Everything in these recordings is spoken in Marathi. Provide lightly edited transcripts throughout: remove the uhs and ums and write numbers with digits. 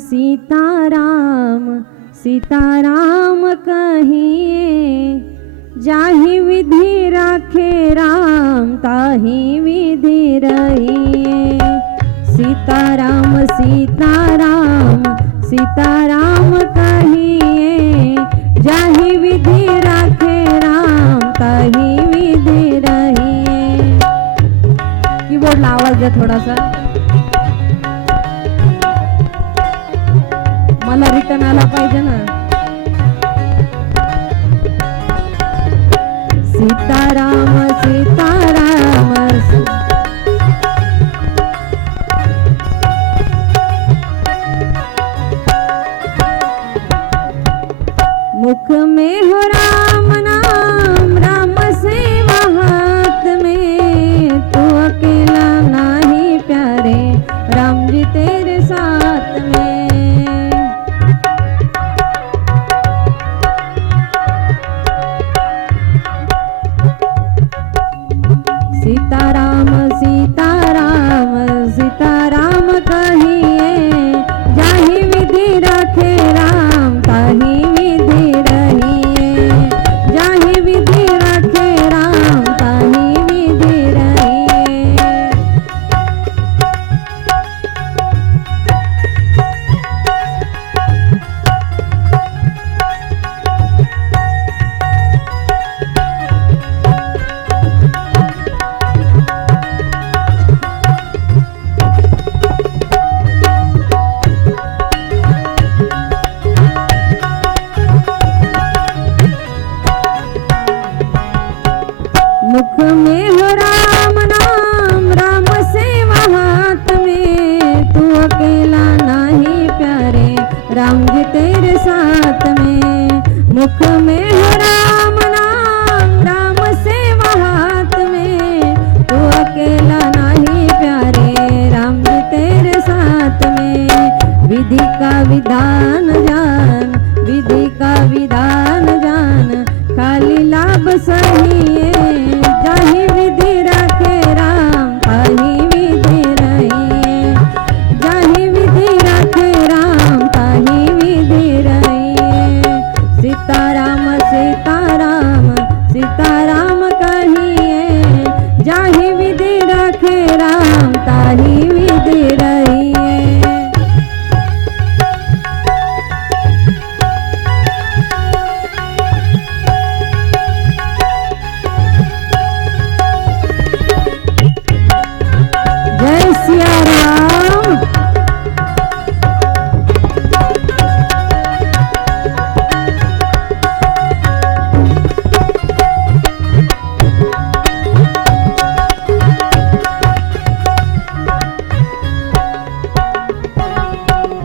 सीताराम सीताराम कहिए, जाहि विधि राखे राम ताहि विधि रहिए। सीताराम सीताराम सीताराम कहिए, जाहि विधि राखे राम ताहि विधि रहिए। कीबोर्डला आवाज द्या थोडासा, मला रिटर्न आला पाहिजे ना। सीताराम सीताराम मुख में हो राम नाम, राम सेवा हाथ में, तू अकेला नाही प्यारे, राम जी तेरे साथ में। सीताराम सीताराम सीताराम कहिए, जाहि विधि राखे राम ताहि विधि रहिए। जाहि विधि राखे राम ताहि विधि रहिए। मुख में हो राम नाम, राम सेवा हाथ में, तू अकेला नाही प्यारे, राम जी तेरे साथ में। मुख में हो राम नाम, राम सेवा हाथ में, तू अकेला नाही प्यारे, राम जी तेरे साथ में। विधि का विधान जान, विधि का विधान जान, खाली लाभ सहिए। जाहि विधि राखे राम ताहि विधि रहिए। जाहि विधि राखे राम ताहि विधि रहिए। सीताराम सीताराम सीताराम कहिए, जाहि विधि राखे राम ताहि विधि रहिए। जय सिया राम।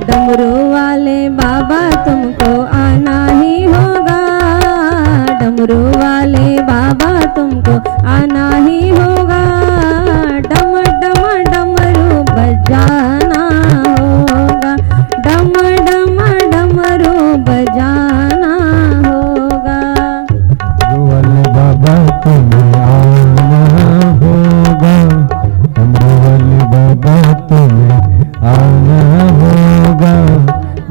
डमरू वाले बाबा तुमको आना ही होगा, डमरू वाले बाबा तुमको आना ही होगा। डम डम डमरू बजाना होगा, डम डम डमरू बजाना होगा। वाले बाबा तुम्हें आना होगा, डमरू वाले बाबा तुम्हें आना होगा।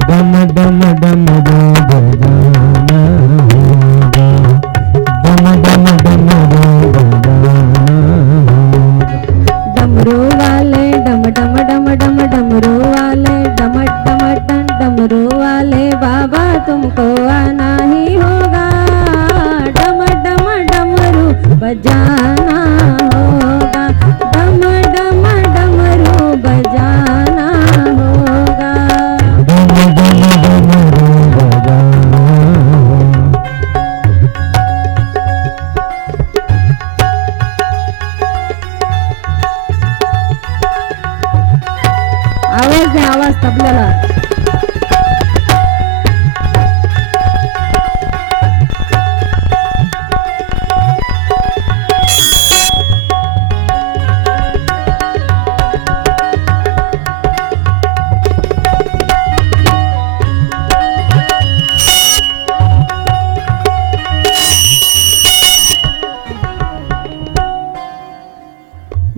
डम डम डमरू बजाना होगा, डम डम डमरू बजाना होगा। डमरू वाले डम डम डम डम डमरू वाले डम डम डम डमरू वाले बाबा तुमको आना ही होगा। डम डम डमरू बजाना होगा, डम डम डमरू बजाना होगा। डम डम डमरू बजाना होगा। आवाज द्या, आवाज तबल्याला।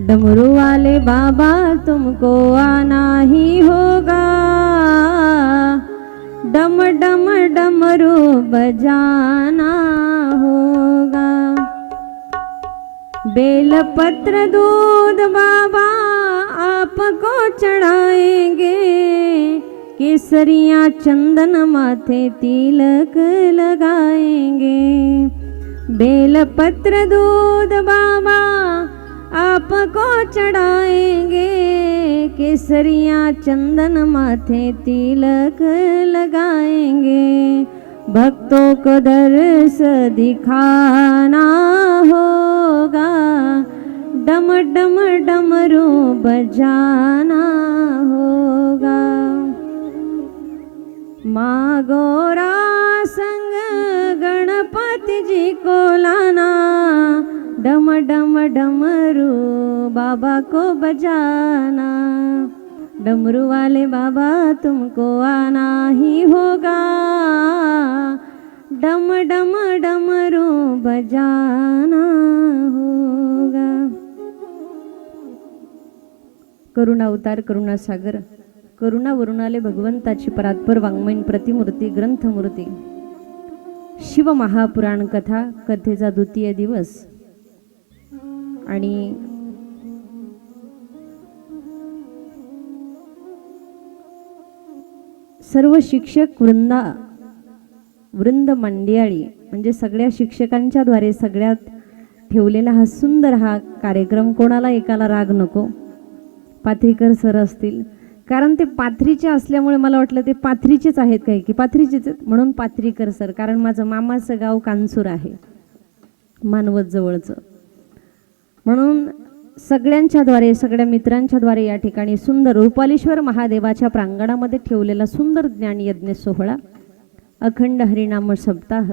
डमरू वाले बाबा तुमको आना ही होगा। बजाना होगा। बेलपत्र दूध बाबा आपको चढ़ाएंगे, केसरिया चंदन माथे तिलक लगाएंगे। बेलपत्र दूध बाबा आपको चढ़ाएंगे, केसरिया चंदन माथे तिलक लगाएंगे। भक्तों को दर्श दिखाना होगा, डम डम डमरू बजाना होगा। माँ गौरा संग गणपति जी को लाना, डम डम डमरू बाबा को बजाना। डमरू वाले बाबा तुमको आना ही होगा, डम डम डमरू बजाना होगा। करुणा अवतार, करुणा सागर, करुणा वरुणाले भगवंताची परात्पर वाङ्मयीन प्रतिमूर्ती, ग्रंथमूर्ती, शिव महापुराण कथा, कथेचा द्वितीय दिवस आणि सर्व शिक्षक वृंद मंडळी म्हणजे सगळ्या शिक्षकांच्या द्वारे सगळ्यात ठेवलेला हा सुंदर हा कार्यक्रम. कोणाला एकाला राग नको, पाथरीकर सर असतील, कारण ते पाथरीचे असल्यामुळे मला वाटलं ते पाथरीचेच आहेत काही की पाथरीचेच आहेत म्हणून पाथरीकर सर, कारण माझं मामाचं गाव कानसूर आहे मानवत जवळचं. म्हणून सगळ्यांच्या द्वारे सगळ्या मित्रांच्या द्वारे या ठिकाणी सुंदर रुपालेश्वर महादेवाच्या प्रांगणामध्ये ठेवलेला सुंदर ज्ञान यज्ञ सोहळा, अखंड हरिनाम सप्ताह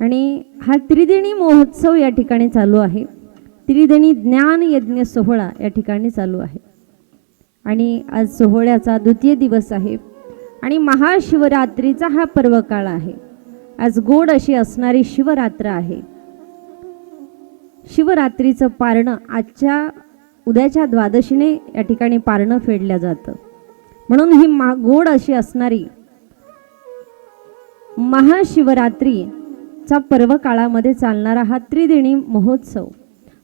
आणि हा त्रिदेणी महोत्सव या ठिकाणी चालू आहे. त्रिदेणी ज्ञान यज्ञ सोहळा या ठिकाणी चालू आहे आणि आज सोहळ्याचा द्वितीय दिवस आहे आणि महाशिवरात्रीचा हा पर्व काळ आहे. आज गोड अशी असणारी शिवरात्र आहे. शिवरात्रीचं पारणं उद्याच्या द्वादशीने या ठिकाणी पारणं फेडल्या जातं. म्हणून ही गोड अशी असणारी महाशिवरात्रीचा पर्व काळामध्ये चालणारा हा त्रिदेणी महोत्सव,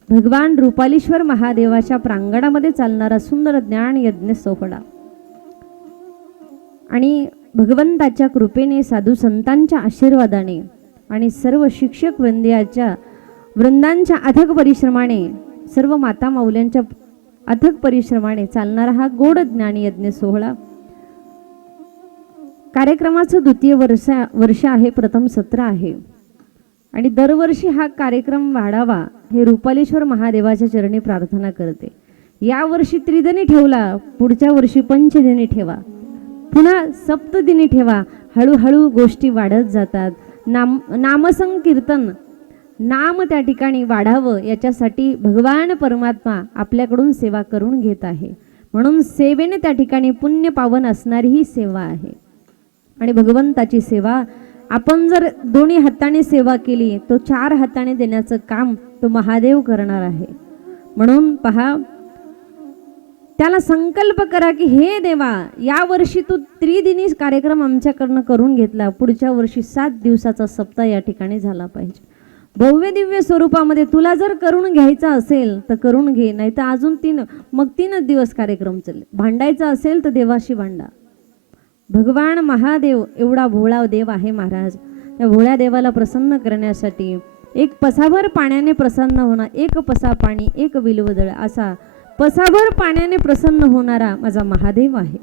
भगवान रुपालेश्वर महादेवाच्या प्रांगणामध्ये चालणारा सुंदर ज्ञान यज्ञ सोहळा आणि भगवंताच्या कृपेने, साधू संतांच्या आशीर्वादाने आणि सर्व शिक्षक वृंदांच्या अथक परिश्रमाने, सर्व माता माऊल्यांच्या अथक परिश्रमाने चालणारा हा गोड ज्ञान यज्ञ सोहळा. कार्यक्रमाचं द्वितीय वर्ष आहे, प्रथम सत्र आहे आणि दरवर्षी हा कार्यक्रम वाढावा हे रुपालेश्वर महादेवाच्या चरणी प्रार्थना करते. या वर्षी त्रिदिनी ठेवला, पुढच्या वर्षी पंचदिनी ठेवा, पुन्हा सप्तदिनी ठेवा. हळूहळू गोष्टी वाढत जातात. नामसंकीर्तन, नाम त्या ठिकाणी वाढावं याच्यासाठी भगवान परमात्मा आपल्याकडून सेवा करून घेत आहे. म्हणून सेवेने त्या ठिकाणी पुण्य पावन असणारी ही सेवा आहे आणि भगवंताची सेवा आपण जर दोन्ही हाताने सेवा केली तो 4 हाताने देण्याचं काम तो महादेव करणार आहे. म्हणून पहा, त्याला संकल्प करा की हे देवा, या वर्षी तू त्रिदिनी कार्यक्रम आमच्याकडनं करून घेतला, पुढच्या वर्षी 7 दिवसाचा सप्ताह या ठिकाणी झाला पाहिजे. भव्य दिव्य स्वरूपामध्ये तुला जर करून घ्यायचा असेल तर करून घे, नाही तर अजून 3 दिवस कार्यक्रम चालले. भांडायचा असेल तर देवाशी भांडा. भगवान महादेव एवढा भोळा देव आहे महाराज. या भोळ्या देवाला प्रसन्न करण्यासाठी एक पसाभर पाण्याने प्रसन्न होणार, एक पसा पाणी एक बिल्वदळ, असा पसाभर पाण्याने प्रसन्न होणारा माझा महादेव आहे.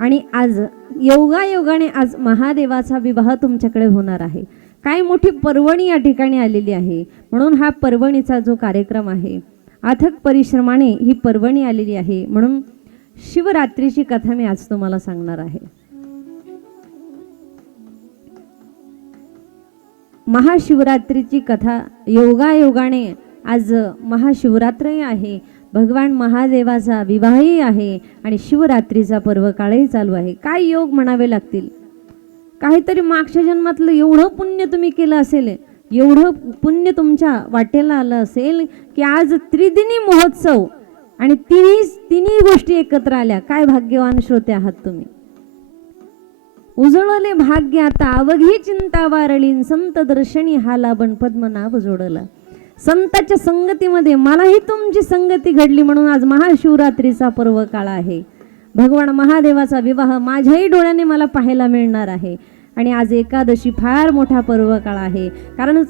आणि आज योगायोगाने आज महादेवाचा विवाह तुमच्याकडे होणार आहे. काय मोठी पर्वणी या ठिकाणी आलेली आहे. म्हणून हा पर्वणीचा जो कार्यक्रम आहे, अथक परिश्रमाने ही पर्वणी आलेली आहे. म्हणून शिवरात्रीची कथा मी आज तुम्हाला सांगणार आहे. महाशिवरात्रीची कथा, योगायोगाने आज महाशिवरात्री आहे, भगवान महादेवाचा विवाहही आहे आणि शिवरात्रीचा पर्व काळही चालू आहे. काय योग म्हणावे लागतील. काहीतरी मागच्या जन्मातलं एवढं पुण्य तुम्ही केलं असेल, एवढं पुण्य तुमच्या वाटेला आलं असेल की आज त्रिदिनी महोत्सव आणि तिन्ही गोष्टी एकत्र आल्या. काय भाग्यवान श्रोते आहात तुम्ही. उजळले भाग्य आता अवघी चिंता वारळीन संत दर्शनी हाला बन पद्मनाभ जोडला. संताच्या संगतीमध्ये मलाही तुमची संगती घडली म्हणून आज महाशिवरात्रीचा पर्व काळ आहे. भगवान महादेवाचा विवाह माझ्याही डोळ्याने मला पाहायला मिळणार आहे. आणि आज एकादशी फार मोठा पर्व काळ आहे, कारण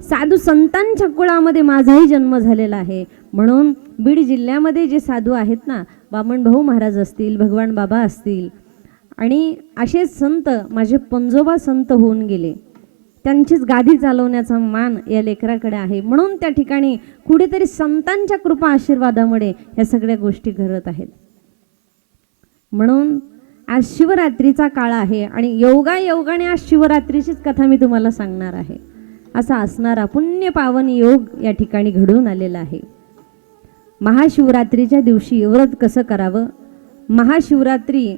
साधू संतांच्या कुळामध्ये माझाही जन्म झालेला आहे. म्हणून बीड जिल्ह्यामध्ये जे साधू आहेत ना, वामन भाऊ महाराज असतील, भगवान बाबा असतील, आणि असे संत माझे पंजोबा संत होऊन गेले, त्यांचीच गादी चालवण्याचा मान या लेकराकडे आहे. म्हणून त्या ठिकाणी कुठेतरी संतांच्या कृपा आशीर्वादामुळे ह्या सगळ्या गोष्टी घडत आहेत. म्हणून आज शिवरात्रीचा काळ आहे आणि योगायोगाने आज शिवरात्रीचीच कथा मी तुम्हाला सांगणार आहे. असा असणारा पुण्य पावन योग या ठिकाणी घडून आलेला आहे. महाशिवरात्रीच्या दिवशी व्रत कसं करावं, महाशिवरात्री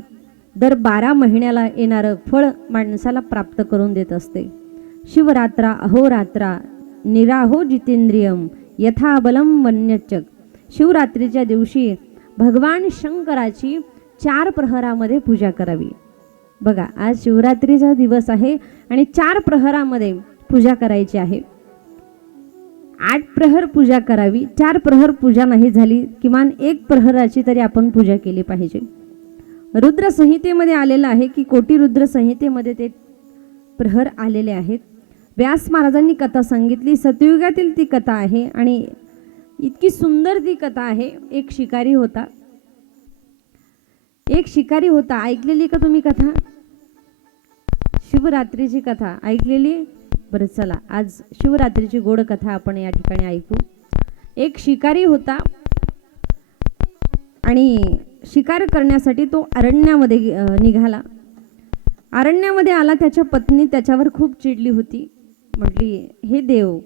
दर 12 महिन्याला येणारं फळ माणसाला प्राप्त करून देत असते. शिवरात्रा अहोरात्रा निराहो जितेंद्रियम यथा बलम वन्यचक. शिवरात्रीच्या दिवशी भगवान शंकराची 4 प्रहरामध्ये पूजा करावी. बघा, आज शिवरात्रीचा दिवस आहे आणि 4 प्रहरामध्ये पूजा करायची आहे. 8 प्रहर पूजा करावी. 4 प्रहर पूजा नाही झाली, किमान 1 प्रहराची तरी आपण पूजा केली पाहिजे. रुद्र संहितेमध्ये आलेलं आहे की कोटी रुद्र संहितेमध्ये ते प्रहर आलेले आहेत. व्यास महाराजांनी कथा सांगितली, सतयुगातील ती कथा आहे आणि इतकी सुंदर ती कथा आहे. एक शिकारी होता. ऐकलेली का तुम्ही कथा? शिवरात्रीची कथा ऐकलेली? बरं, चला आज शिवरात्रीची गोड कथा आपण या ठिकाणी ऐकू. एक शिकारी होता आणि शिकार करण्यासाठी तो अरण्यामध्ये निघाला. अरण्यामध्ये आला. त्याच्या पत्नी त्याच्यावर खूप चिडली होती. म्हटली, हे देव,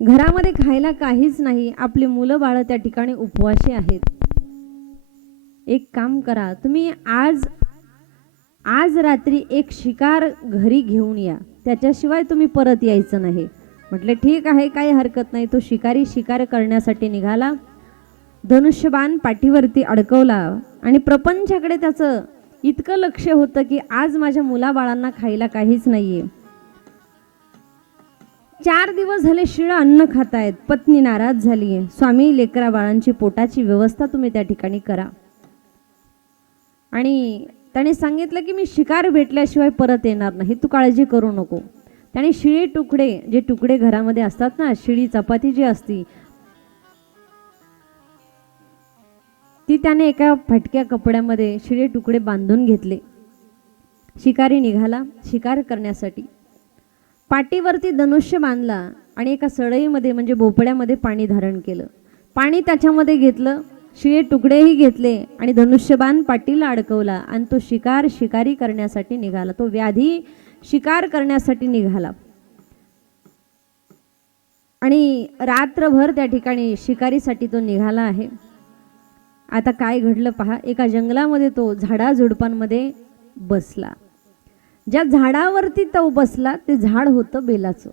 घरामध्ये खायला काहीच नाही, आपले मुलं बाळ त्या ठिकाणी उपवाशी आहेत. एक काम करा, तुम्ही आज रात्री एक शिकार घरी घेऊन या, त्याच्याशिवाय तुम्ही परत यायचं नाही. म्हटले ठीक आहे, काही हरकत नाही. तो शिकारी शिकार करण्यासाठी निघाला. धनुष्यबाण पाठीवरती अडकवला आणि प्रपंचाकडे त्याचं इतकं लक्ष होतं की आज माझ्या मुलाबाळांना खायला काहीच नाहीये. 4 दिवस झाले शिळं अन्न खातायत. पत्नी नाराज झाली. स्वामी, लेकरा बाळांची पोटाची व्यवस्था तुम्ही त्या ठिकाणी करा. आणि त्याने सांगितलं की मी शिकार भेटल्याशिवाय परत येणार नाही, तू काळजी करू नको. त्याने शिळे तुकडे, जे तुकडे घरामध्ये असतात ना, शिळी चपाती जी असती ती त्याने एका फटक्या कपड्यामध्ये शिळे तुकडे बांधून घेतले. शिकारी निघाला शिकार करण्यासाठी. पाठीवरती धनुष्य बांधला आणि एका सळईमध्ये म्हणजे भोपळ्यामध्ये पाणी धारण केलं. पाणी त्याच्यामध्ये घेतलं, शिळे तुकडेही घेतले आणि धनुष्यबाण पाठीला अडकवला आणि तो शिकारी करण्यासाठी निघाला. तो व्याधी शिकार करण्यासाठी निघाला आणि रात्रभर त्या ठिकाणी शिकारीसाठी तो निघाला आहे. आता काय घडलं पहा. एका जंगलामध्ये तो झाडाझुडपांमध्ये बसला. ज्या झाडावरती तो बसला ते झाड होतं बेलाचं.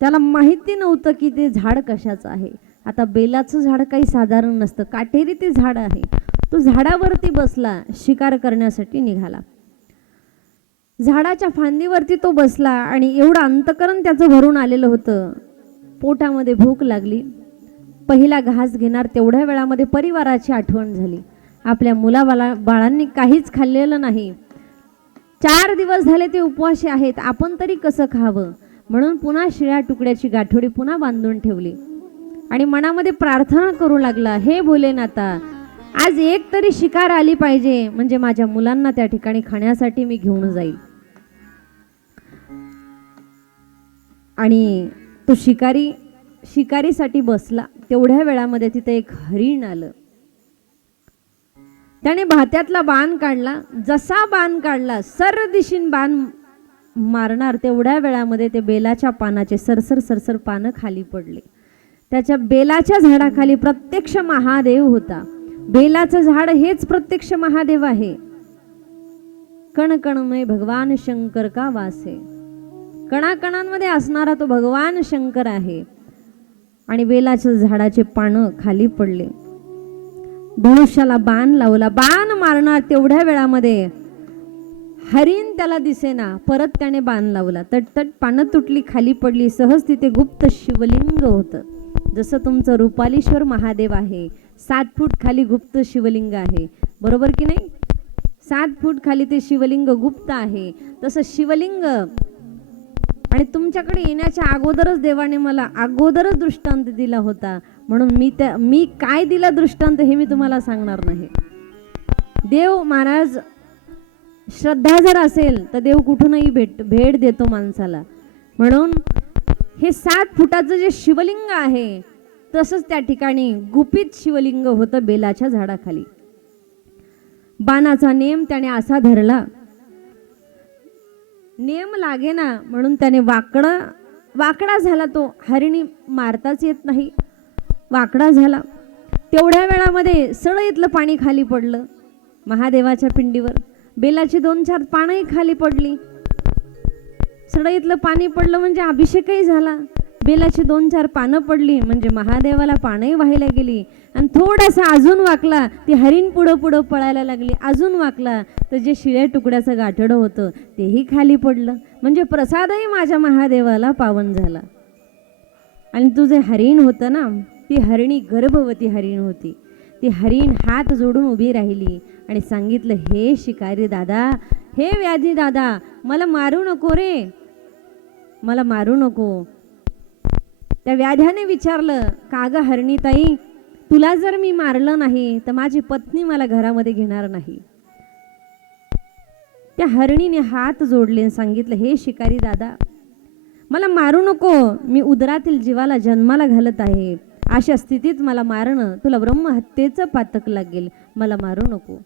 त्याला माहिती नव्हतं की ते झाड कशाचं आहे. आता बेलाचं झाड काही साधारण नसतं, काटेरी ते झाड आहे. तो झाडावरती बसला, शिकार करण्यासाठी निघाला. झाडाच्या फांदीवरती तो बसला आणि एवढं अंतकरण त्याचं भरून आलेलं होतं. पोटामध्ये भूक लागली. पहिला घास घेणार तेवढ्या वेळामध्ये परिवाराची आठवण झाली. आपल्या बाळांनी काहीच खाल्लेलं नाही. 4 दिवस झाले ते उपवासी आहेत, आपण तरी कसं खावं. म्हणून पुन्हा शिळ्या तुकड्याची गाठोडी पुन्हा बांधून ठेवली आणि मनामध्ये प्रार्थना करू लागला, हे भोलेनाथा, आज एक तरी शिकार आली पाहिजे, म्हणजे माझ्या मुलांना त्या ठिकाणी खाण्यासाठी मी घेऊन जाईल. आणि तो शिकारीसाठी बसला. तेवढ्या वेळामध्ये तिथे एक हरिण आलं. त्याने भात्यातला बाण काढला. जसा बाण काढला, सरदिशीन बाण मारणार तेवढ्या वेळामध्ये ते बेलाच्या पानाचे सरसर पानं खाली पडले. त्याच्या बेलाच्या झाडाखाली प्रत्यक्ष महादेव होता. बेलाचं झाड हेच प्रत्यक्ष महादेव आहे. कण कण में भगवान शंकर का वास है. कणाकणांमध्ये असणारा तो भगवान शंकर आहे. आणि बेलाच्या झाडाचे पानं खाली पडले. धनुष्याला बाण लावला. बाण मारणार तेवढ्या वेळामध्ये हरिण त्याला दिसेना, परत त्याने बाण लावला. तटतट पानं तुटली, खाली पडली. सहज तिथे गुप्त शिवलिंग होतं. जसं तुमचं रुपालीश्वर महादेव आहे, 7 फूट खाली गुप्त शिवलिंग आहे, बरोबर की नाही? 7 फूट खाली ते शिवलिंग गुप्त आहे. तसं शिवलिंग आणि तुमच्याकडे येण्याच्या अगोदरच देवाने मला अगोदरच दृष्टांत दिला होता. म्हणून मी काय दिला दृष्टांत हे मी तुम्हाला सांगणार नाही. देव महाराज श्रद्धा जर असेल तर देव कुठूनही भेट देतो माणसाला. म्हणून हे 7 फुटाचं जे शिवलिंग आहे तसंच त्या ठिकाणी गुपित शिवलिंग होतं बेलाच्या झाडाखाली. बाणाचा नेम त्याने असा धरला, नेम लागेना म्हणून त्याने वाकडा झाला. तो हरिणी मारताच येत नाही, वाकडा झाला. तेवढ्या वेळामध्ये सळईतलं पाणी खाली पडलं महादेवाच्या पिंडीवर. बेलाची 2-4 पानंही खाली पडली. सळईतलं पाणी पडलं म्हणजे अभिषेकही झाला. बेलाची 2-4 पानं पडली म्हणजे महादेवाला पानंही वाहायला गेली. आणि थोडासा अजून वाकला, ती हरिण पुढं पळायला लागली. अजून वाकला तर जे शिळ्या तुकड्याचं गाठडं होतं तेही खाली पडलं. म्हणजे प्रसादही माझ्या महादेवाला पावन झाला. आणि तुझे हरिण होतं ना, ती हरिणी गर्भवती हरिण होती. ती हरिण हात जोडून उभी राहिली आणि सांगितलं, हे शिकारी दादा, हे व्याधी दादा, मला मारू नको रे, मला मारू नको. त्या व्याध्याने विचारलं, का ग हरणीताई, तुला जर मी मारलं नाही तर माझी पत्नी मला घरामध्ये घेणार नाही. त्या हरणीने हात जोडले आणि सांगितलं, हे शिकारी दादा, मला मारू नको, मी उदरातील जीवाला जन्माला घालत आहे. अशा स्थितीत मला मारणं तुला ब्रह्महत्येचं पातक लागेल, मला मारू नको.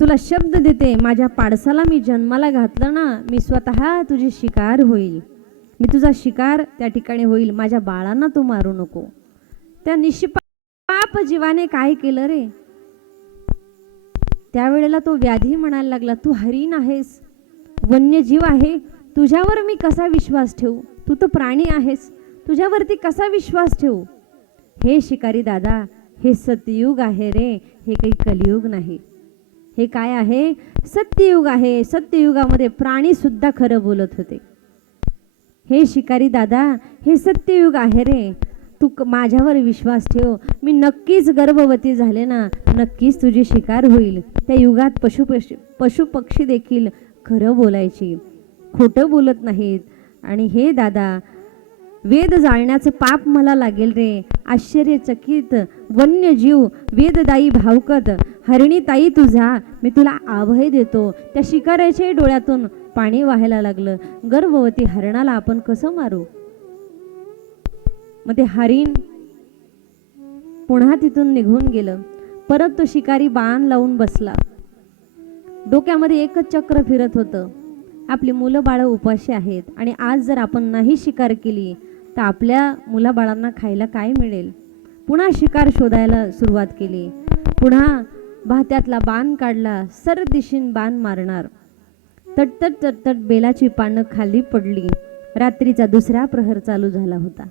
तुला शब्द देते, माझ्या पाडसाला मी जन्माला घातलं ना, मी स्वतः तुझी शिकार होईल, मी तुझा शिकार त्या ठिकाणी होईल. माझ्या बाळांना तू मारू नको. त्या निष्पाप जीवाने काय केलं रे? त्यावेळेला तो व्याधी म्हणायला लागला, तू हरिण आहेस, वन्यजीव आहे, तुझ्यावर मी कसा विश्वास ठेवू? तू तर प्राणी आहेस, तुझ्यावरती कसा विश्वास ठेवू? हे शिकारी दादा, हे सतयुग आहे रे, हे काही कलियुग नाही. हे काय आहे? सत्ययुग आहे. सत्ययुगामध्ये प्राणी सुद्धा खरं बोलत होते. हे शिकारी दादा, हे सत्ययुग आहे रे, तू माझ्यावर विश्वास ठेव, मी नक्कीच गर्भवती झाले ना, नक्कीच तुझी शिकार होईल. त्या युगात पशु पक्षी देखील खरं बोलायची, खोटं बोलत नाहीत. आणि हे दादा, वेद जाळण्याचं पाप मला लागेल रे. आश्चर्यचकित वन्यजीव, वेददायी भावकत हरिणीताई, तुझा मी तुला अभय देतो. त्या शिकाऱ्याच्याही डोळ्यातून पाणी वाहायला लागलं. गर्भवती हरणाला आपण कसं मारू? मग ते हरिण पुन्हा तिथून निघून गेलं. परत तो शिकारी बाण लावून बसला. डोक्यामध्ये एकच चक्र फिरत होतं, आपली मुलं बाळं उपाशी आहेत आणि आज जर आपण नाही शिकार केली तर आपल्या मुलाबाळांना खायला काय मिळेल? पुन्हा शिकार शोधायला सुरुवात केली. पुन्हा भात्यातला बाण काढला, सरळ दिशेने बाण मारणार. तटतट बेलाची पानं खाली पडली. रात्रीचा 2रा प्रहर चालू झाला होता.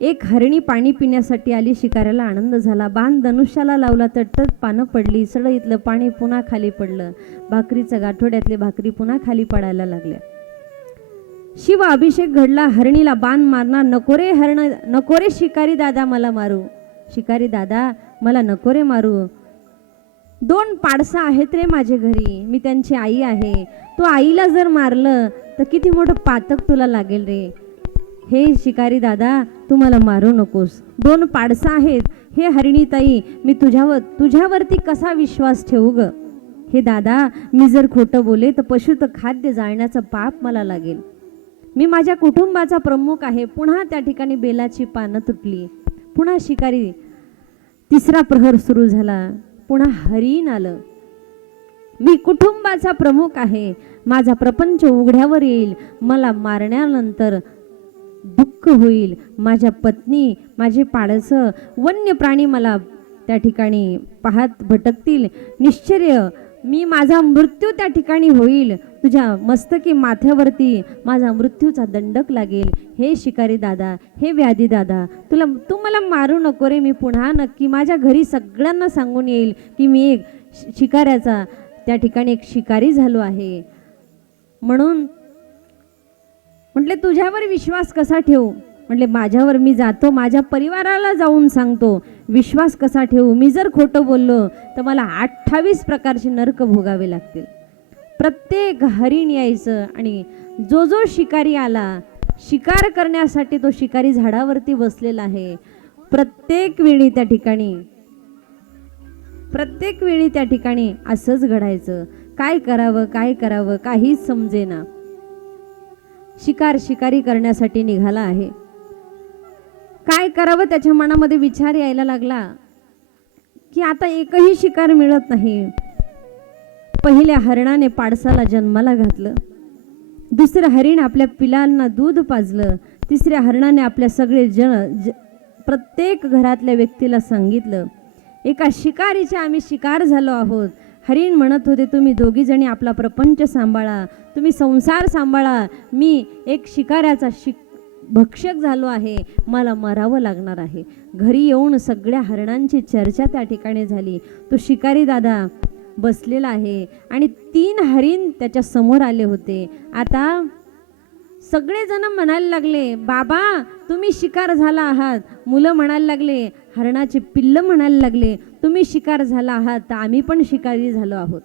एक हरिणी पाणी पिण्यासाठी आली. शिकाऱ्याला आनंद झाला. बाण धनुष्याला लावला, तटतट पानं पडली. सळईतलं पाणी पुन्हा खाली पडलं. भाकरीच्या गाठोड्यातले भाकरी पुन्हा खाली पडायला लागल्या. शिव अभिषेक घडला. हरणीला बाण मारणार. नको रे हरण, नको रे शिकारी दादा, मला मारू. शिकारी दादा, मला नको रे मारू. 2 पाडसं आहेत रे माझ्या घरी, मी त्यांची आई आहे. तू आईला जर मारलं तर किती मोठं पातक तुला लागेल रे. हे शिकारी दादा, तू मला मारू नकोस. 2 पाडसं आहेत. हे हरिणीताई, मी तुझ्यावरती कसा विश्वास ठेवू ग? हे दादा, मी जर खोटं बोले तर पशुत खाद्य जाळण्याचं पाप मला लागेल. मी माझ्या कुटुंबाचा प्रमुख आहे. पुन्हा त्या ठिकाणी बेलाची पानं तुटली. पुन्हा शिकारी, 3रा प्रहर सुरू झाला. पुन्हा हरिण आलं. मी कुटुंबाचा प्रमुख आहे, माझा प्रपंच उघड्यावर येईल, मला मारण्यानंतर दुःख होईल. माझ्या पत्नी, माझे पाडसं, वन्य प्राणी मला त्या ठिकाणी पाहत भटकतील. निश्चर्य मी माझा मृत्यू त्या ठिकाणी होईल, तुझ्या मस्तकी माथ्यावरती माझा मृत्यूचा दंडक लागेल. हे शिकारी दादा, हे व्याधी दादा, तू मला मारू नको रे. मी पुन्हा नक्की माझ्या घरी सगळ्यांना सांगून येईल की मी एक शिकाऱ्याचा त्या ठिकाणी एक शिकारी झालो आहे. म्हणून म्हटले तुझ्यावर विश्वास कसा ठेवू. म्हटले माझ्यावर मी जातो, माझ्या परिवाराला जाऊन सांगतो. विश्वास कसा ठेवू. मी जर खोटं बोललो तर मला 28 प्रकारचे नरक भोगावे लागतील. प्रत्येक हरिण यायचं आणि जो जो शिकारी आला शिकार करण्यासाठी, तो शिकारी झाडावरती बसलेला आहे. प्रत्येक वेळी त्या ठिकाणी असंच घडायचं. काय करावं काहीच समजेना. शिकारी करण्यासाठी निघाला आहे. काय करावं त्याच्या मनामध्ये विचार यायला लागला की आता एकही शिकार मिळत नाही. पहिल्या हरणाने पाडसाला जन्माला घातलं, दुसरं हरिण आपल्या पिलांना दूध पाजलं, तिसऱ्या हरणाने आपल्या सगळे प्रत्येक घरातल्या व्यक्तीला सांगितलं एका शिकारीचे आम्ही शिकार झालो आहोत. हरिण म्हणत होते तुम्ही दोघी जणी आपला प्रपंच सांभाळा, तुम्ही संसार सांभाळा, मी एक शिकाऱ्याचा भक्षक झालो आहे, मला मरावं लागणार आहे. घरी येऊन सगळ्या हरणांची चर्चा त्या ठिकाणी झाली. तो शिकारी दादा बसलेला आहे आणि 3 हरिण त्याच्या समोर आले होते. आता सगळेजण म्हणायला लागले बाबा तुम्ही शिकार झाला आहात. मुलं म्हणायला लागले, हरणाचे पिल्लं म्हणायला लागले तुम्ही शिकार झाला आहात तर आम्ही पण शिकारी झालो आहोत.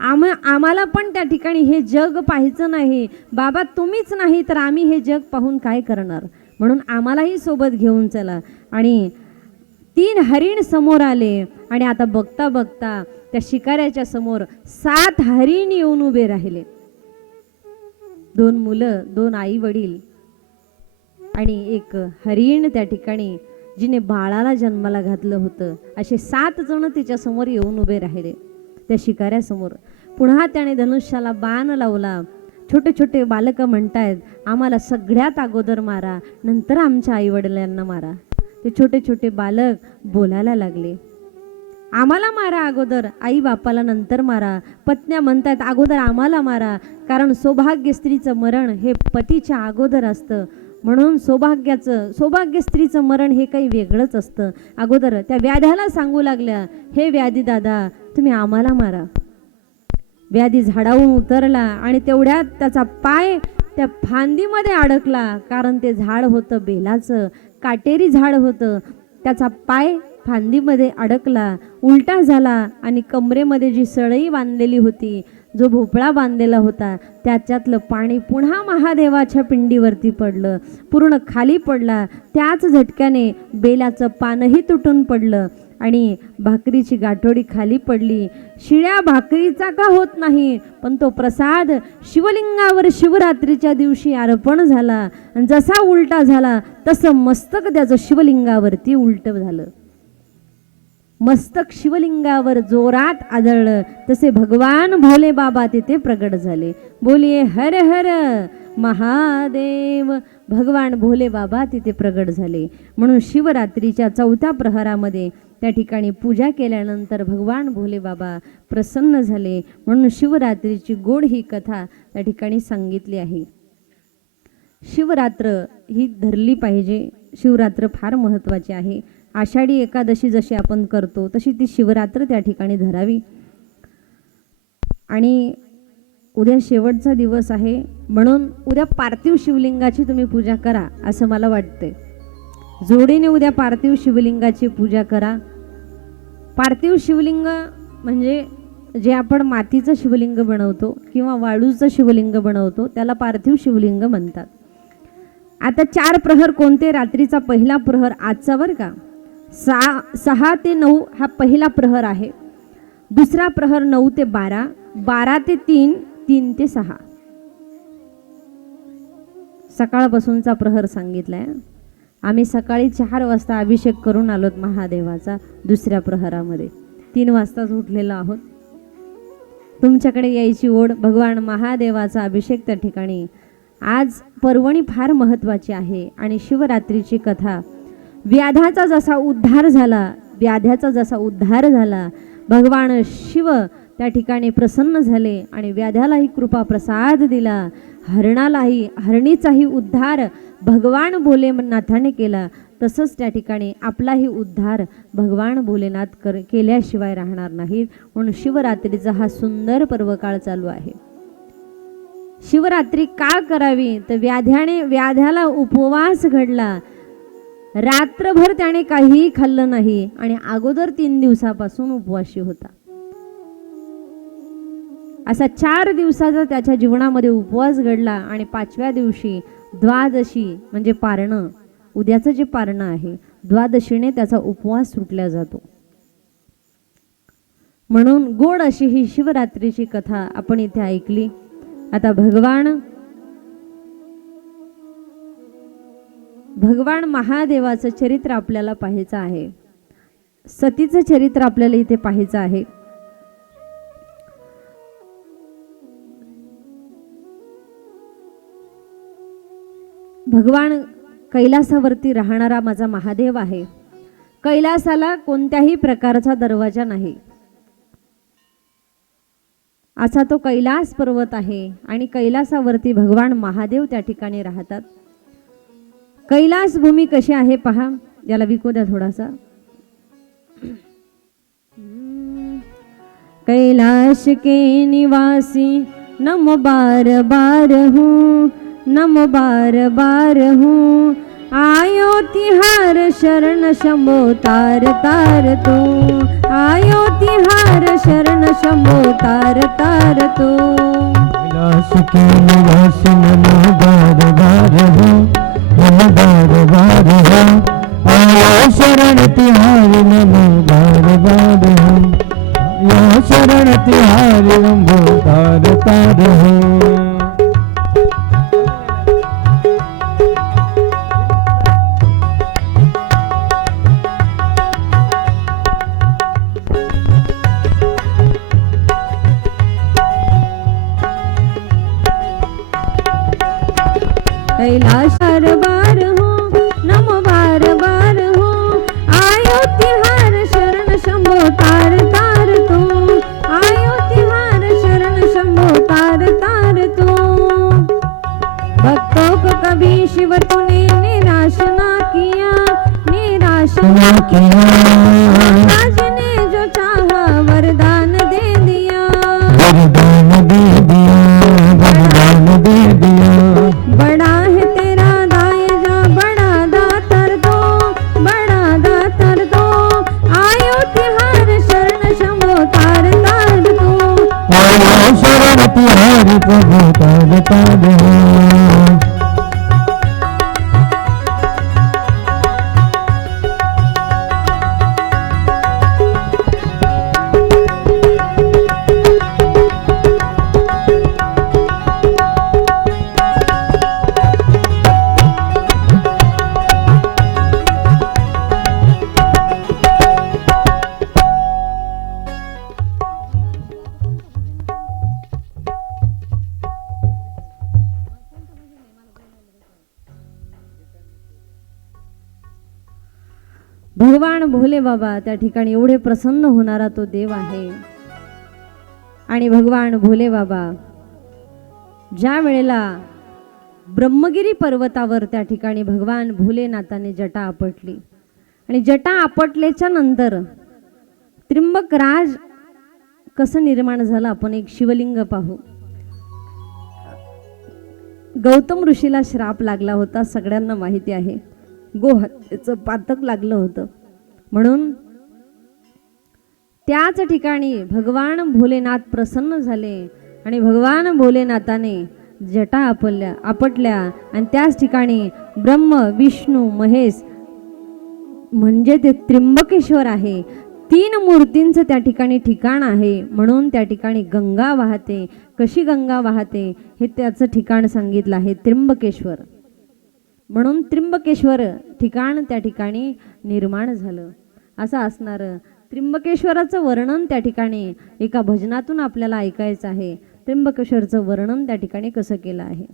आम्हाला पण त्या ठिकाणी हे जग पाहायचं नाही. बाबा तुम्हीच नाही तर आम्ही हे जग पाहून काय करणार, म्हणून आम्हालाही सोबत घेऊन चला. आणि 3 हरिण समोर आले आणि आता बघता बघता त्या शिकाऱ्याच्या समोर 7 हरिण येऊन उभे राहिले. 2 मुलं, 2 आई वडील आणि एक हरिण त्या ठिकाणी जिने बाळाला जन्माला घातलं होतं. असे 7 जण तिच्या समोर येऊन उभे राहिले त्या शिकाऱ्यासमोर. पुन्हा त्याने धनुष्याला बाण लावला. छोटे छोटे बालकं म्हणतायत आम्हाला सगळ्यात अगोदर मारा, नंतर आमच्या आई वडिलांना मारा. ते छोटे छोटे बालक बोलायला लागले आम्हाला मारा अगोदर, आई बापाला नंतर मारा. पत्न्या म्हणतात अगोदर आम्हाला मारा, कारण सौभाग्य स्त्रीचं मरण हे पतीच्या अगोदर असतं. म्हणून सौभाग्य स्त्रीचं मरण हे काही वेगळंच असतं. अगोदर त्या व्याध्याला सांगू लागल्या हे व्याधी दादा तुम्ही आम्हाला मारा. व्याधी झाडावरून उतरला आणि तेवढ्यात त्याचा पाय त्या फांदीमध्ये अडकला, कारण ते झाड होतं बेलाचं, काटेरी झाड होतं. त्याचा पाय फांदीमध्ये अडकला, उलटा झाला आणि कमरेमध्ये जी सळई बांधलेली होती, जो भोपळा बांधलेला होता, त्याच्यातलं पाणी पुन्हा महादेवाच्या पिंडीवरती पडलं, पूर्ण खाली पडला. त्याच झटक्याने बेलाचं पानही तुटून पडलं आणि भाकरीची गाठोडी खाली पडली. शिळ्या भाकरीचा का होत नाही, पण तो प्रसाद शिवलिंगावर शिवरात्रीच्या दिवशी अर्पण झाला. आणि जसा उलटा झाला तसं मस्तक त्याचं शिवलिंगावरती उलट झालं. मस्तक शिवलिंगावर जोरात आदळलं. तसे भगवान भोले बाबा तिथे प्रगट झाले. बोलिये हर हर महादेव. भगवान भोले बाबा तिथे प्रगट झाले. म्हणून शिवरात्रीच्या 4थ्या प्रहरामध्ये त्या ठिकाणी पूजा केल्यानंतर भगवान भोले बाबा प्रसन्न झाले. म्हणून शिवरात्रीची गोड ही कथा त्या ठिकाणी सांगितली आहे. शिवरात्र ही धरली पाहिजे. शिवरात्र फार महत्त्वाची आहे. आषाढी एकादशी जशी आपण करतो तशी ती शिवरात्र त्या ठिकाणी धरावी. आणि उद्या शेवटचा दिवस आहे, म्हणून उद्या पार्थिव शिवलिंगाची तुम्ही पूजा करा असं मला वाटते. जोडीने उद्या पार्थिव शिवलिंगाची पूजा करा. पार्थिव शिवलिंग म्हणजे जे आपण मातीचं शिवलिंग बनवतो किंवा वाळूचं शिवलिंग बनवतो त्याला पार्थिव शिवलिंग म्हणतात. आता 4 प्रहर कोणते, रात्रीचा पहिला प्रहर आजचा बरं का, 6 ते 9 हा पहिला प्रहर आहे. दुसरा प्रहर 9 ते 12, 12 ते 3, 3 ते 6 सकाळपासूनचा प्रहर सांगितलाय. आम्ही सकाळी 4 वाजता अभिषेक करून आलोत महादेवाचा. दुसऱ्या प्रहरामध्ये 3 वाजताच उठलेलो आहोत. तुमच्याकडे यायची ओढ. भगवान महादेवाचा अभिषेक त्या ठिकाणी. आज पर्वणी फार महत्त्वाची आहे आणि शिवरात्रीची कथा. व्याध्याचा जसा उद्धार झाला भगवान शिव त्या ठिकाणी प्रसन्न झाले आणि व्याध्यालाही कृपा प्रसाद दिला, हरणीचाही उद्धार भगवान भोलेनाथाने केला. तसंच त्या ठिकाणी आपलाही उद्धार भगवान भोलेनाथ केल्याशिवाय राहणार नाहीत. म्हणून शिवरात्रीचा हा सुंदर पर्वकाळ चालू आहे. शिवरात्री का करावी तर व्याध्याला उपवास घडला, रात्रभर त्याने काहीही खाल्लं नाही आणि अगोदर 3 दिवसापासून उपवासी होता. असा 4 दिवसाचा त्याच्या जीवनामध्ये उपवास घडला आणि 5व्या दिवशी द्वादशी म्हणजे पारणं, उद्याचं जे पारणं आहे द्वादशीने त्याचा उपवास सुटला जातो. म्हणून गोड अशी ही शिवरात्रीची कथा आपण इथे ऐकली. आता भगवान महादेवाचं चरित्र आपल्याला पाहायचं आहे. सतीचं चरित्र आपल्याला इथे पाहायचं आहे. भगवान कैलासावरती राहणारा माझा महादेव आहे. कैलासाला कोणत्याही प्रकारचा दरवाजा नाही, असा तो कैलास पर्वत आहे आणि कैलासावरती भगवान महादेव त्या ठिकाणी राहतात. कैलास भूमी कशी आहे पहा, याला विको द्या थोडासा. कैलाश के निवासी नमो बार बार हूँ, नमो बार बार हूँ, आयो तिहार शरण शंभो तार तार तू, आयो तिहार शरण शंभो तार तार तू. कैलाश के निवासी नमो बार बार हो, नमो बार बार हो, आयो शरण तिहारी नमो बार बार हो, आयो शरण तिहारी नमो तार तार हो. कैलाश बार बार हूँ, नमो बार बार हूँ, आयो तिहार शरण शंभो तार तार तू, आयो तिहार शरण शंभो तार तार तू. भक्तों को कभी शिव तूने निराश ना किया, निराश ना किया, आज ने जो चाहा वरदान दे दिया, वरदान दे दिया, वरदान दे दिया. बड़ा है तेरा दायजा बड़ा दातर दो, बड़ा दातर दो, आयो तिहार शरण शंभो तार तार तू, आयो शरण तिहारी प्रभु तार तार हो. भगवान भोले बाबा त्या ठिकाणी एवढे प्रसन्न होणारा तो देव आहे. आणि भगवान भोले बाबा ज्या वेळेला ब्रह्मगिरी पर्वतावर त्या ठिकाणी भगवान भोलेनाथाने जटा आपटली आणि जटा आपटल्याच्या नंतर त्र्यंबक राज कसं निर्माण झालं आपण एक शिवलिंग पाहू. गौतम ऋषीला श्राप लागला होता, सगळ्यांना माहिती आहे. गोहत्येचं पातक लागलं होतं. म्हणून त्याच ठिकाणी भगवान भोलेनाथ प्रसन्न झाले आणि भगवान भोलेनाथाने जटा आपटल्या आणि त्याच ठिकाणी ब्रह्म विष्णू महेश म्हणजे ते त्र्यंबकेश्वर आहे. 3 मूर्तींचं त्या ठिकाणी ठिकाण आहे. म्हणून त्या ठिकाणी गंगा वाहते. कशी गंगा वाहते हे त्याचं ठिकाण सांगितलं आहे, त्र्यंबकेश्वर. म्हणून त्र्यंबकेश्वर ठिकाण त्या ठिकाणी निर्माण झालं. असं असणार त्र्यंबकेश्वराचं वर्णन त्या ठिकाणी एका भजनातून आपल्याला ऐकायचं आहे. त्र्यंबकेश्वरचं वर्णन त्या ठिकाणी कसं केलं आहे.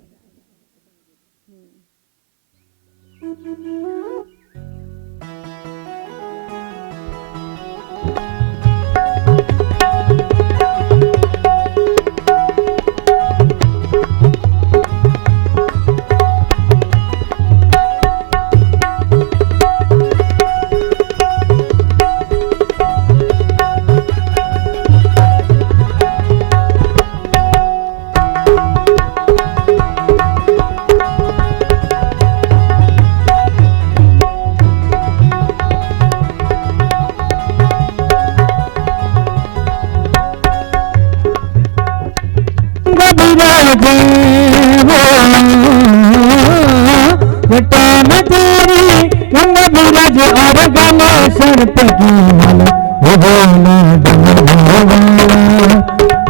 शर्त की मला हे भोला डमरू वाला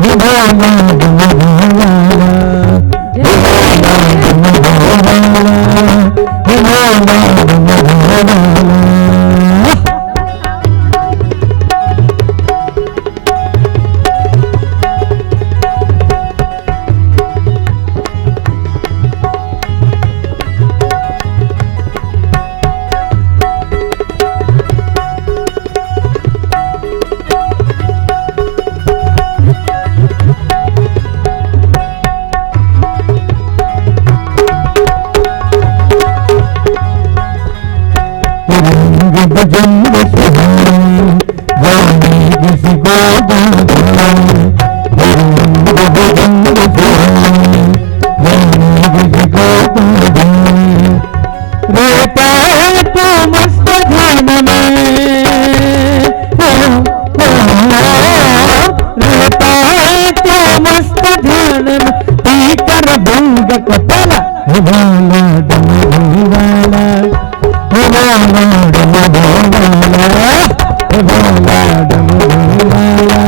हे भोला डमरू वाला हे भोला डमरू वाला हे भोला डमरू वाला जन्म सुहाए जाने किसी को बाधाए जन्म सुहाए जाने किसी को बाधाए रहता है तो मस्त ध्यान में रहता है तो मस्त ध्यान में पीकर भंग कपला भोला डमरू वाला भोला डमरू वाला भोला डमरू वाला डमरू वाला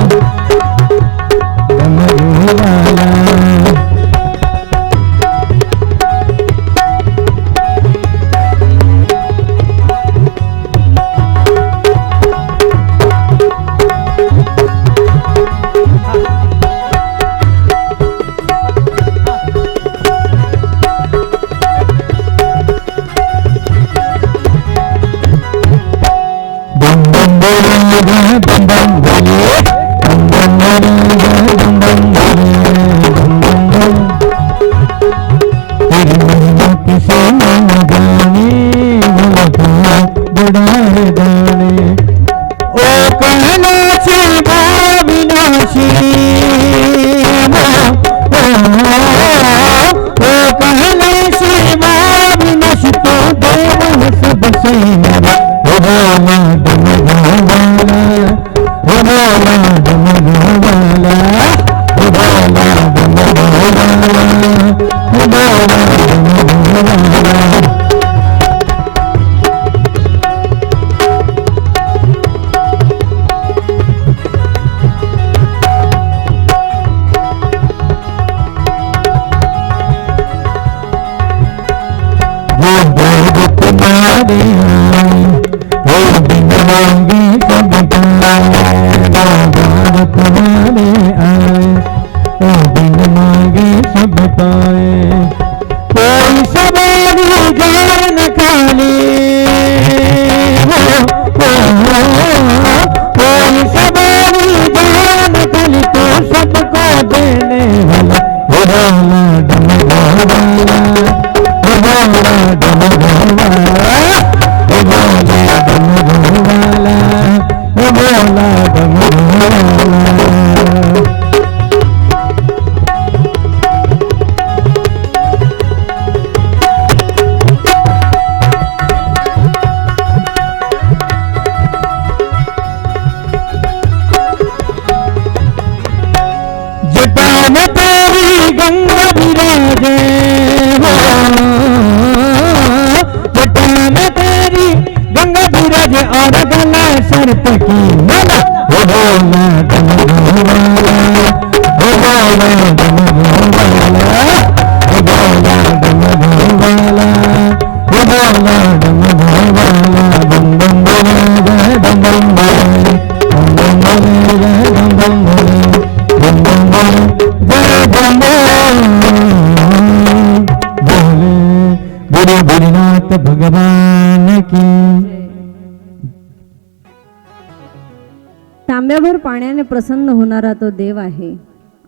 तांब्याभर पाण्याने प्रसन्न होणारा तो देव आहे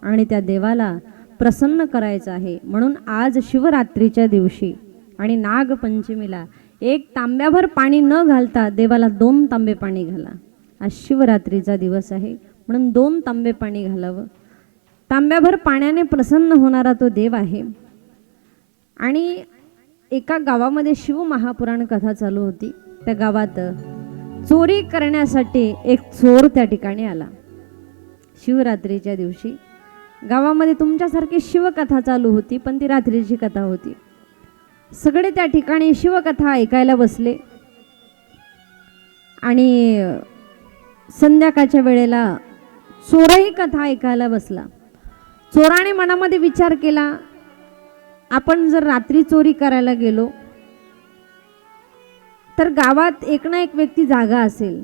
आणि त्या देवाला प्रसन्न करायचं आहे. म्हणून आज शिवरात्रीच्या दिवशी आणि नागपंचमीला एक तांब्याभर पाणी न घालता देवाला 2 तांबे पाणी घाला. आज शिवरात्रीचा दिवस आहे म्हणून 2 तांबे पाणी घालावं. तांब्याभर पाण्याने प्रसन्न होणारा तो देव आहे. आणि एका गावामध्ये शिव महापुराण कथा चालू होती. त्या गावात चोरी करण्यासाठी एक चोर त्या ठिकाणी आला. शिवरात्रीच्या दिवशी गावामध्ये तुमच्यासारखी शिवकथा चालू होती, पण ती रात्रीची कथा होती. सगळे त्या ठिकाणी शिवकथा ऐकायला बसले आणि संध्याकाळच्या वेळेला चोरही कथा ऐकायला बसला. चोराने मनामध्ये विचार केला, आपण जर रात्री चोरी करायला गेलो तर गावात एक ना एक व्यक्ती जागा असेल,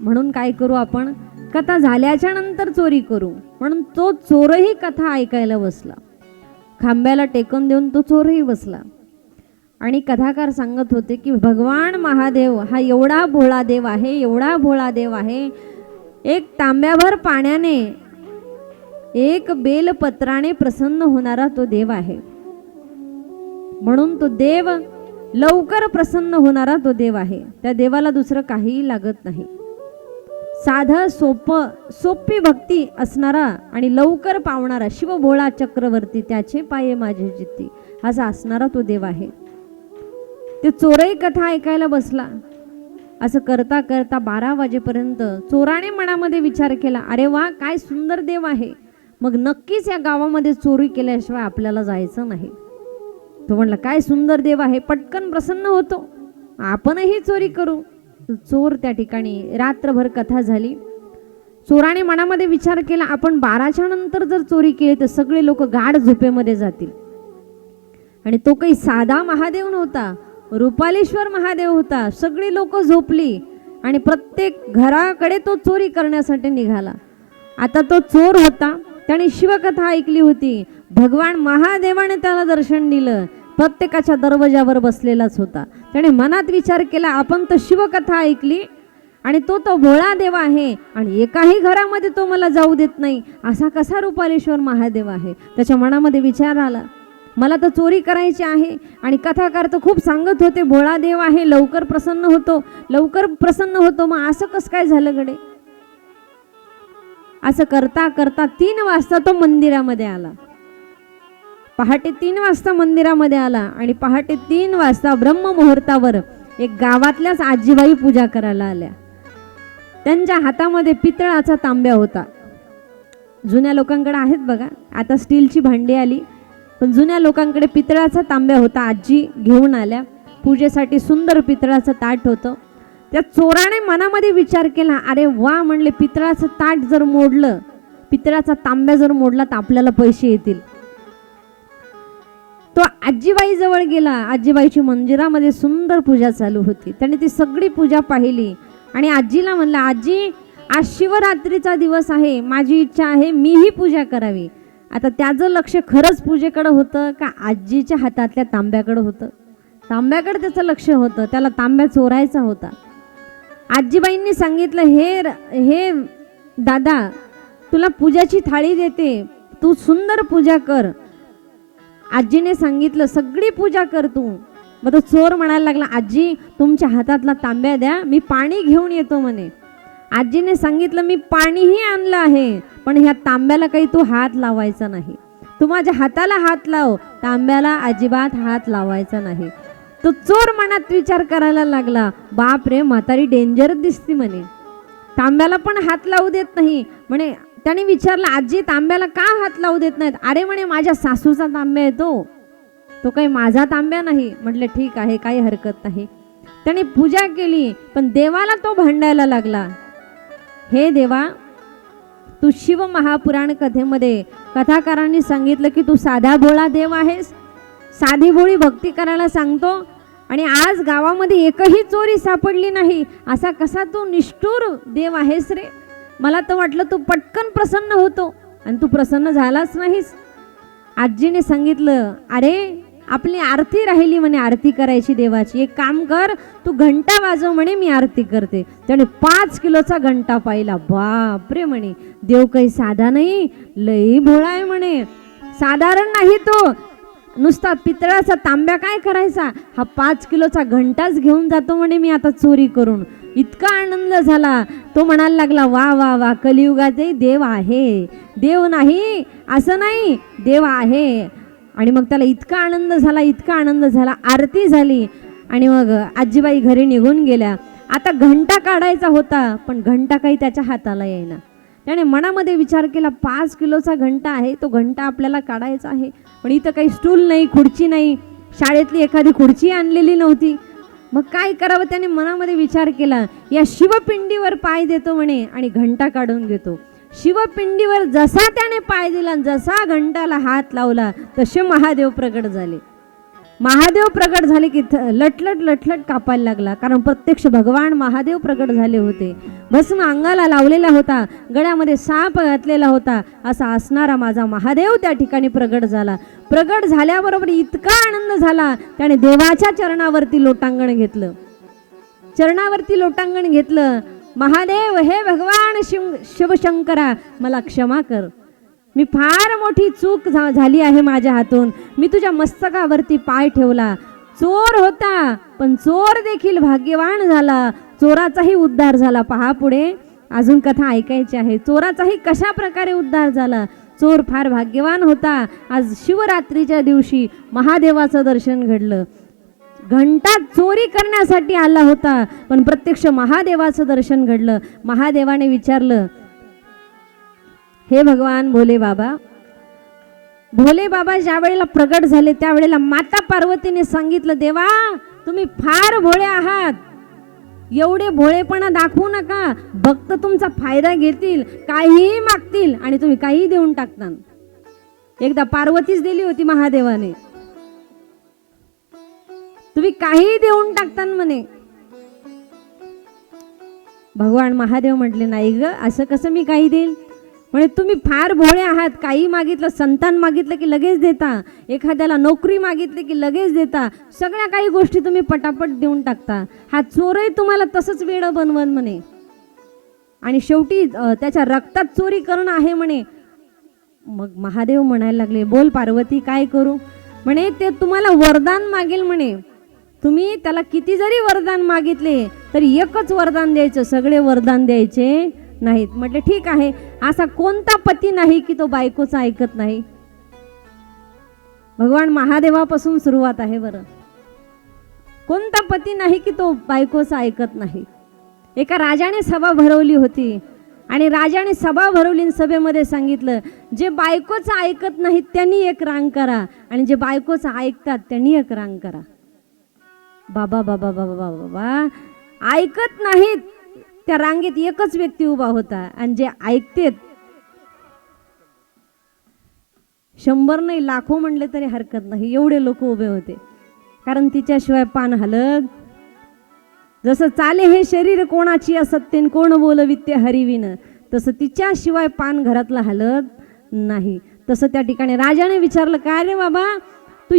म्हणून काय करू, आपण कथा झाल्याच्या नंतर चोरी करू. म्हणून तो चोरही कथा ऐकायला बसला. खांब्याला टेकून देऊन तो चोरही बसला. आणि कथाकार सांगत होते की भगवान महादेव हा एवढा भोळा देव आहे, एवढा भोळा देव आहे. एक तांब्याभर पाण्याने, एक बेलपत्राने प्रसन्न होणारा तो देव आहे. म्हणून तो देव लवकर प्रसन्न होणारा तो देव आहे. त्या देवाला दुसरं काहीही लागत नाही. साधं सोपी भक्ती असणारा आणि लवकर पावणारा शिवभोळा चक्रवर्ती, त्याचे पाये माझे चित्ती, असा असणारा तो देव आहे. ते चोरही कथा ऐकायला बसला. असं करता करता 12 वाजेपर्यंत चोराने मनामध्ये विचार केला, अरे वा, काय सुंदर देव आहे. मग नक्कीच या गावामध्ये चोरी केल्याशिवाय आपल्याला जायचं नाही. तो म्हणला, काय सुंदर देव आहे, पटकन प्रसन्न होतो, आपणही चोरी करू. चोर त्या ठिकाणी रात्रभर कथा झाली. चोराने मनामध्ये विचार केला, आपण 12च्या नंतर जर चोरी केली तर सगळे लोक गाढ झोपेमध्ये जातील. आणि तो काही साधा महादेव नव्हता, रुपालेश्वर महादेव होता. सगळी लोक झोपली आणि प्रत्येक घराकडे तो चोरी करण्यासाठी निघाला. आता तो चोर होता, त्याने शिवकथा ऐकली होती. भगवान महादेवाने त्याला दर्शन दिलं. प्रत्येकाच्या दरवाजावर बसलेलाच होता. त्याने मनात विचार केला, आपण तर शिवकथा ऐकली आणि तो भोळा देव आहे आणि एकाही घरामध्ये तो मला जाऊ देत नाही, असा कसा रुपालेश्वर महादेव आहे. त्याच्या मनामध्ये विचार आला, मला तर चोरी करायची आहे. आणि कथाकार तर खूप सांगत होते, भोळा देव आहे, लवकर प्रसन्न होतो, लवकर प्रसन्न होतो. मग असं कसं काय झालं गडे. असं करता करता 3 वाजता तो मंदिरामध्ये आला. पहाटे 3 वाजता मंदिरामध्ये आला आणि पहाटे 3 वाजता ब्रह्ममुहूर्तावर एक गावातल्याच आजीबाई पूजा करायला आल्या. त्यांच्या हातामध्ये पितळाचा तांब्या होता. जुन्या लोकांकडे आहेत बघा, आता स्टीलची भांडी आली, पण जुन्या लोकांकडे पितळाचा तांब्या होता. आजी घेऊन आल्या पूजेसाठी. सुंदर पितळाचं ताट होतं. त्या चोराने मनामध्ये विचार केला, अरे वा, म्हणले पितळाचं ताट जर मोडलं, पितळाचा तांब्या जर मोडला तर आपल्याला पैसे येतील. तो आजीबाई जवळ गेला. आजीबाईची मंदिरामध्ये सुंदर पूजा चालू होती. त्याने ती सगळी पूजा पाहिली आणि आजीला म्हणला, आजी, आज शिवरात्रीचा दिवस आहे, माझी इच्छा आहे मीही पूजा करावी. आता त्याचं लक्ष खरंच पूजेकडे होतं का आजीच्या हातातल्या तांब्याकडे होतं? तांब्याकडे त्याचं लक्ष होतं. त्याला तांब्या चोरायचा होता. आजीबाईंनी सांगितलं, हे दादा, तुला पूजाची थाळी देते, तू सुंदर पूजा कर. आजीने सांगितलं, सगळी पूजा कर तू. मग तो चोर म्हणायला लागला, आजी, तुमच्या हातातला तांब्या द्या, मी पाणी घेऊन येतो म्हणे. आजीने सांगितलं, मी पाणीही आणलं आहे, पण ह्या तांब्याला काही तू हात लावायचा नाही. तू माझ्या हाताला हात लाव, तांब्याला अजिबात हात लावायचा नाही. तो चोर मनात विचार करायला लागला, बाप रे, म्हातारी डेंजर दिसती म्हणे, तांब्याला पण हात लावू देत नाही म्हणे. त्याने विचारलं, आजी, तांब्याला का हात लावू देत नाहीत? अरे म्हणे, माझ्या सासूचा तांब्या आहे तो काही माझा तांब्या नाही. म्हटलं ठीक आहे, काही हरकत नाही. त्याने पूजा केली, पण देवाला तो भांडायला लागला, हे देवा, तू शिव महापुराण कथेमध्ये कथाकारांनी सांगितलं की तू साधा भोळा देव आहेस, साधी भोळी भक्ती करायला सांगतो, आणि आज गावामध्ये एकही चोरी सापडली नाही, असा कसा तू निष्ठुर देव आहेस रे. मला तर वाटलं तू पटकन प्रसन्न होतो आणि तू प्रसन्न झालाच नाहीस. आजीने सांगितलं, अरे आपली आरती राहिली म्हणे, आरती करायची देवाची. एक काम कर, तू घंटा वाजव म्हणे, मी आरती करते. त्याने 5 किलोचा घंटा पाहिला. बापरे म्हणे, देव काही साधा नाही, लई भोळा आहे म्हणे. साधारण नाही तो, नुसता पितळाचा तांब्या काय करायचा, हा 5 किलोचा घंटाच घेऊन जातो म्हणे मी आता चोरी करून. इतका आनंद झाला. तो म्हणायला लागला, वा वा वा, कलियुगाचे देव आहे, देव नाही असं नाही, देव आहे. आणि मग त्याला इतका आनंद झाला, इतका आनंद झाला. आरती झाली आणि मग आजीबाई घरी निघून गेल्या. आता घंटा काढायचा होता, पण घंटा काही त्याच्या हाताला येईना. त्याने मनामध्ये विचार केला, 5 किलोचा घंटा आहे, तो घंटा आपल्याला काढायचा आहे, पण इथं काही स्टूल नाही, खुर्ची नाही, शाळेतली एखादी खुर्ची आणलेली नव्हती. मग काय करावं त्याने मनामध्ये विचार केला, या शिवपिंडीवर पाय देतो म्हणे आणि घंटा काढून घेतो. शिवपिंडीवर जसा त्याने पाय दिला, जसा घंटाला हात लावला, तसे महादेव प्रगट झाले. महादेव प्रगट झाले की लटलट लटलट कापायला लागला, कारण प्रत्यक्ष भगवान महादेव प्रगट झाले होते. भस्म अंगाला लावलेला होता, गळ्यामध्ये साप घातलेला होता, असा असणारा माझा महादेव त्या ठिकाणी प्रगट झाला. प्रगट झाल्याबरोबर इतका आनंद झाला, त्याने देवाच्या चरणावरती लोटांगण घेतलं. चरणावरती लोटांगण घेतलं. महादेव, हे भगवान शिवशंकरा, मला क्षमा कर, मी फार मोठी चूक झाली आहे माझ्या हातून. मी तुझ्या मस्तकावरती पाय ठेवला. चोर होता, पण चोर देखील भाग्यवान झाला. चोराचाही उद्धार झाला. पहा पुढे अजून कथा ऐकायची आहे. चोराचाही कशा प्रकारे उद्धार झाला. चोर फार भाग्यवान होता. आज शिवरात्रीच्या दिवशी महादेवाचं दर्शन घडलं. घंटा चोरी करण्यासाठी आला होता, पण प्रत्यक्ष महादेवाचं दर्शन घडलं. महादेवाने विचारलं, हे भगवान भोले बाबा. भोले बाबा ज्या वेळेला प्रगट झाले त्यावेळेला माता पार्वतीने सांगितलं, देवा तुम्ही फार भोळे आहात, एवढे भोळेपणा दाखवू नका. भक्त तुमचा फायदा घेतील, काहीही मागतील आणि तुम्ही काही देऊन टाकता. एकदा पार्वतीच दिली होती महादेवाने, तुम्ही काही देऊन टाकता म्हणे. भगवान महादेव म्हटले, नाही ग, असं कसं मी काही देईल. म्हणजे तुम्ही फार भोळे आहात. काही मागितलं, संतान मागितलं की लगेच देता, एखाद्याला नोकरी मागितली की लगेच देता, सगळ्या काही गोष्टी तुम्ही पटापट देऊन टाकता. हा चोरही तुम्हाला तसंच वेडं बनवन म्हणे, आणि शेवटी त्याच्या रक्तात चोरी करणं आहे म्हणे. मग महादेव म्हणायला लागले, बोल पार्वती, काय करू. म्हणे ते तुम्हाला वरदान मागेल म्हणे. तुम्ही त्याला किती जरी वरदान मागितले तरी एकच वरदान द्यायचं, सगळे वरदान द्यायचे नाहीत. म्हटले ठीक आहे. असा कोणता पती नाही की तो बायकोचा ऐकत नाही. भगवान महादेवापासून सुरुवात आहे बरं. कोणता पती नाही की तो बायकोचा ऐकत नाही. एका राजाने सभा भरवली होती आणि राजाने सभा भरवली, सभेमध्ये सांगितलं, जे बायकोचं ऐकत नाहीत त्यांनी एक रांग करा आणि जे बायकोचं ऐकतात त्यांनी एक रांग करा. बाबा बाबा बाबा बाबा बाबा, ऐकत नाहीत त्या रांगेत एकच व्यक्ती उभा होता, आणि जे ऐकतेत 100 नाही, लाखो म्हणले तरी हरकत नाही, एवढे लोक उभे होते. कारण तिच्याशिवाय पान हलत. जसं चाले हे शरीर कोणाची असत्येन, कोण बोलवित्य हरिविन, तसं तिच्याशिवाय पान घरातला हलत नाही. तसं त्या ठिकाणी राजाने विचारलं, काय रे बाबा तू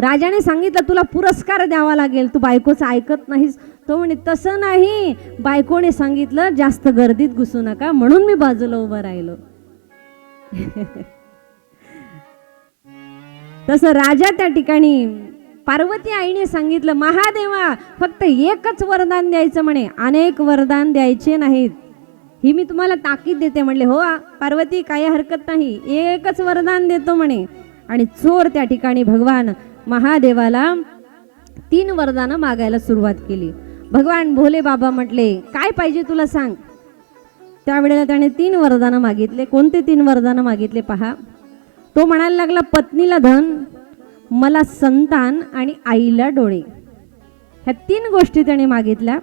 राजाने सांगितलं तुला पुरस्कार द्यावा लागेल, तू बायकोचं ऐकत नाहीस. तो म्हणे, तसं नाही, बायकोने सांगितलं जास्त गर्दीत घुसू नका, म्हणून मी बाजूला उभं राहिलो. तसं राजा त्या ठिकाणी, पार्वती आईने सांगितलं, महादेवा फक्त एकच वरदान द्यायचं म्हणे, अनेक वरदान द्यायचे नाहीत. ही मी तुम्हाला ताकीद देते. म्हणले, हो पार्वती, काही हरकत नाही, एकच वरदान देतो म्हणे. आणि चोर त्या ठिकाणी भगवान महादेवाला 3 वरदानं मागायला सुरुवात केली. भगवान भोले बाबा म्हटले, काय पाहिजे तुला सांग. त्यावेळेला त्याने 3 वरदानं मागितले. कोणते 3 वरदानं मागितले पहा. तो म्हणायला लागला, पत्नीला धन, मला संतान आणि आईला डोळे. ह्या 3 गोष्टी त्याने मागितल्या.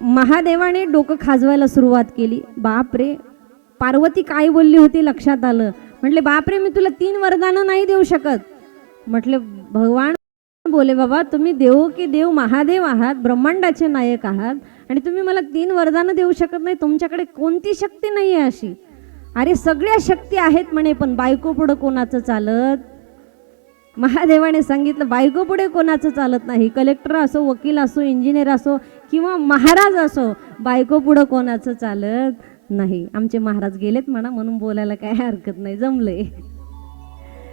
महादेवाने डोकं खाजवायला सुरुवात केली. बापरे, पार्वती काय बोलली होती लक्षात आलं. म्हटले, बापरे, मी तुला 3 वरदानं नाही देऊ शकत. म्हटले, भगवान बोले बाबा, तुम्ही देव की देव महादेव आहात, ब्रह्मांडाचे नायक आहात, आणि तुम्ही मला 3 वरदानं देऊ शकत नाही. तुमच्याकडे कोणती शक्ती नाही आहे अशी. अरे सगळ्या शक्ती आहेत म्हणे, पण बायको पुढं कोणाचं चालत. महादेवाने सांगितलं, बायको पुढे कोणाचं चालत नाही. कलेक्टर असो, वकील असो, इंजिनियर असो किंवा महाराज असो, बायको पुढं कोणाचं चालत नाही. आमचे महाराज गेलेत म्हणा, म्हणून बोलायला काही हरकत नाही, जमले.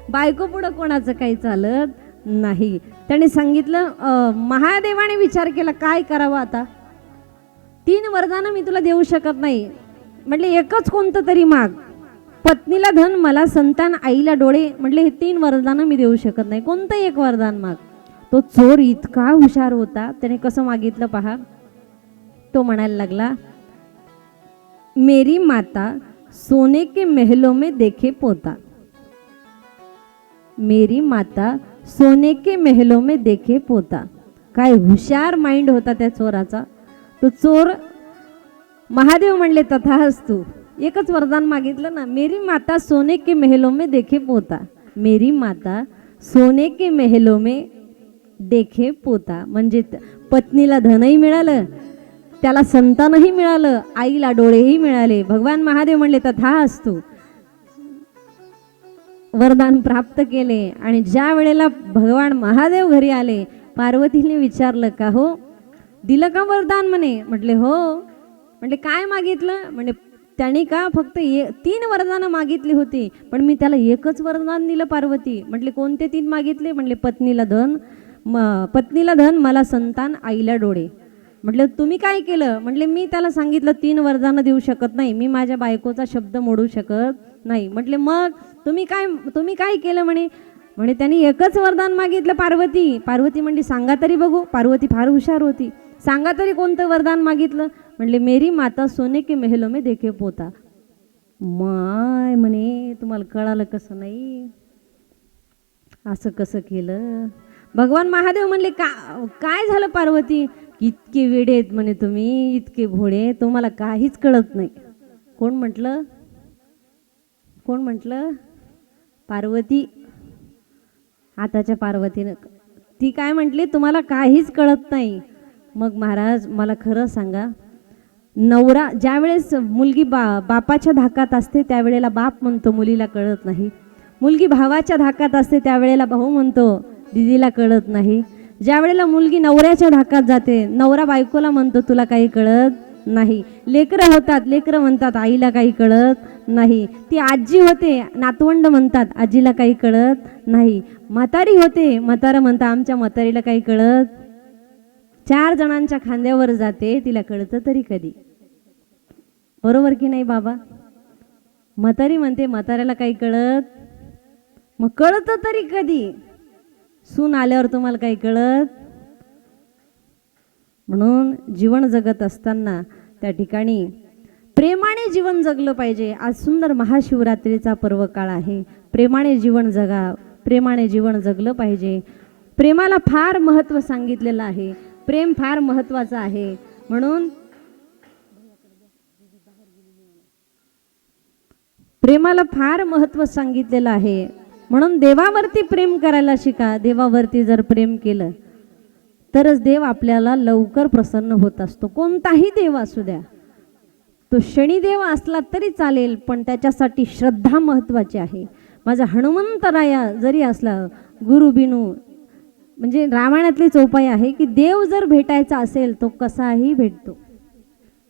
बायको पुढं कोणाचं काही चालत नाही. त्याने सांगितलं, महादेवाने विचार केला, काय करावं आता. 3 वरदानं मी तुला देऊ शकत नाही. म्हटले, एकच कोणतं तरी माग. पत्नीला धन, मला संतान, आईला डोळे. म्हटले, हे 3 वरदानं मी देऊ शकत नाही, कोणतं एक वरदान माग. तो चोर इतका हुशार होता, त्याने कसं मागितलं पहा. तो म्हणायला लागला, मेरी माता सोने के महलों में देखे पोता. मेरी माता सोने के महलों में देखे पोता. काय हुशार माइंड होता त्या चोराचा. तो चोर महादेव म्हणले तथास्तु. एकच वरदान मागितलं ना, मेरी माता सोने के महलों में देखे पोता. मेरी माता सोने के महलों में देखे पोता. म्हणजे पत्नीला धनही मिळालं, त्याला संतानही मिळालं, आईला डोळेही मिळाले. भगवान महादेव म्हणले तथास्तु. वरदान प्राप्त केले. आणि ज्या वेळेला भगवान महादेव घरी आले, पार्वतीने विचारलं का हो दिलं का वरदान म्हणे. म्हटले हो. म्हटले काय मागितलं. म्हणजे त्याने का फक्त 3 वरदानं मागितली होती, पण मी त्याला एकच वरदान दिलं पार्वती. म्हटले कोणते 3 मागितले. म्हटले पत्नीला धन, मला संतान, आईला डोळे. म्हटलं तुम्ही काय केलं. म्हटले मी त्याला सांगितलं 3 वरदानं देऊ शकत नाही, मी माझ्या बायकोचा शब्द मोडू शकत नाही. म्हटले मग तुम्ही काय केलं म्हणे त्यांनी एकच वरदान मागितलं पार्वती म्हणली सांगा तरी बघू. पार्वती फार हुशार होती. सांगा तरी कोणतं वरदान मागितलं. म्हणले मेरी माता सोने के महलों में देखे पोता. माय म्हणे तुम्हाला कळालं कसं नाही, असं कसं केलं. भगवान महादेव म्हणले काय झालं पार्वती. इतके वेडे आहेत म्हणे तुम्ही, इतके भोळे, तुम्हाला काहीच कळत नाही. कोण म्हटलं. पार्वती. आताच्या पार्वतीनं ती काय म्हटली, तुम्हाला काहीच कळत नाही. मग महाराज मला खरं सांगा, नवरा ज्यावेळेस मुलगी बापाच्या धाकात असते त्यावेळेला बाप म्हणतो मुलीला कळत नाही. मुलगी भावाच्या धाकात असते त्यावेळेला भाऊ म्हणतो दीदीला कळत नाही. ज्या वेळेला मुलगी नवऱ्याच्या धाकात जाते, नवरा बायकोला म्हणतो तुला काही कळत नाही. लेकरं होतात, लेकरं म्हणतात आईला काही कळत नाही. ती आजी होते, नातवंड म्हणतात आजीला काही कळत नाही. म्हातारी होते, म्हातारं म्हणतात आमच्या म्हातारीला काही कळत. 4 जणांच्या खांद्यावर जाते, तिला कळतं तरी कधी. बरोबर की नाही बाबा. म्हातारी म्हणते म्हाताऱ्याला काही कळत, मग कळतं तरी कधी. सून आल्यावर तुम्हाला काही कळत. म्हणून जीवन जगत असताना त्या ठिकाणी प्रेमाने जीवन जगलं पाहिजे. आज सुंदर महाशिवरात्रीचा पर्व काळ आहे. प्रेमाने जीवन जगा, प्रेमाने जीवन जगलं पाहिजे. प्रेमाला फार महत्त्व सांगितलेलं आहे. प्रेम फार महत्त्वाचं आहे. म्हणून प्रेमाला फार महत्त्व सांगितलेलं आहे. म्हणून देवावरती प्रेम करायला शिका. देवावरती जर प्रेम केलं तरच देव आपल्याला लवकर प्रसन्न होत असतो. कोणताही देव असू द्या, तो शनिदेव असला तरी चालेल, पण त्याच्यासाठी श्रद्धा महत्त्वाची आहे. माझा हनुमंतराया जरी असला, गुरु बिनू म्हणजे रामायणातलीच उपाय आहे की देव जर भेटायचा असेल तो कसाही भेटतो.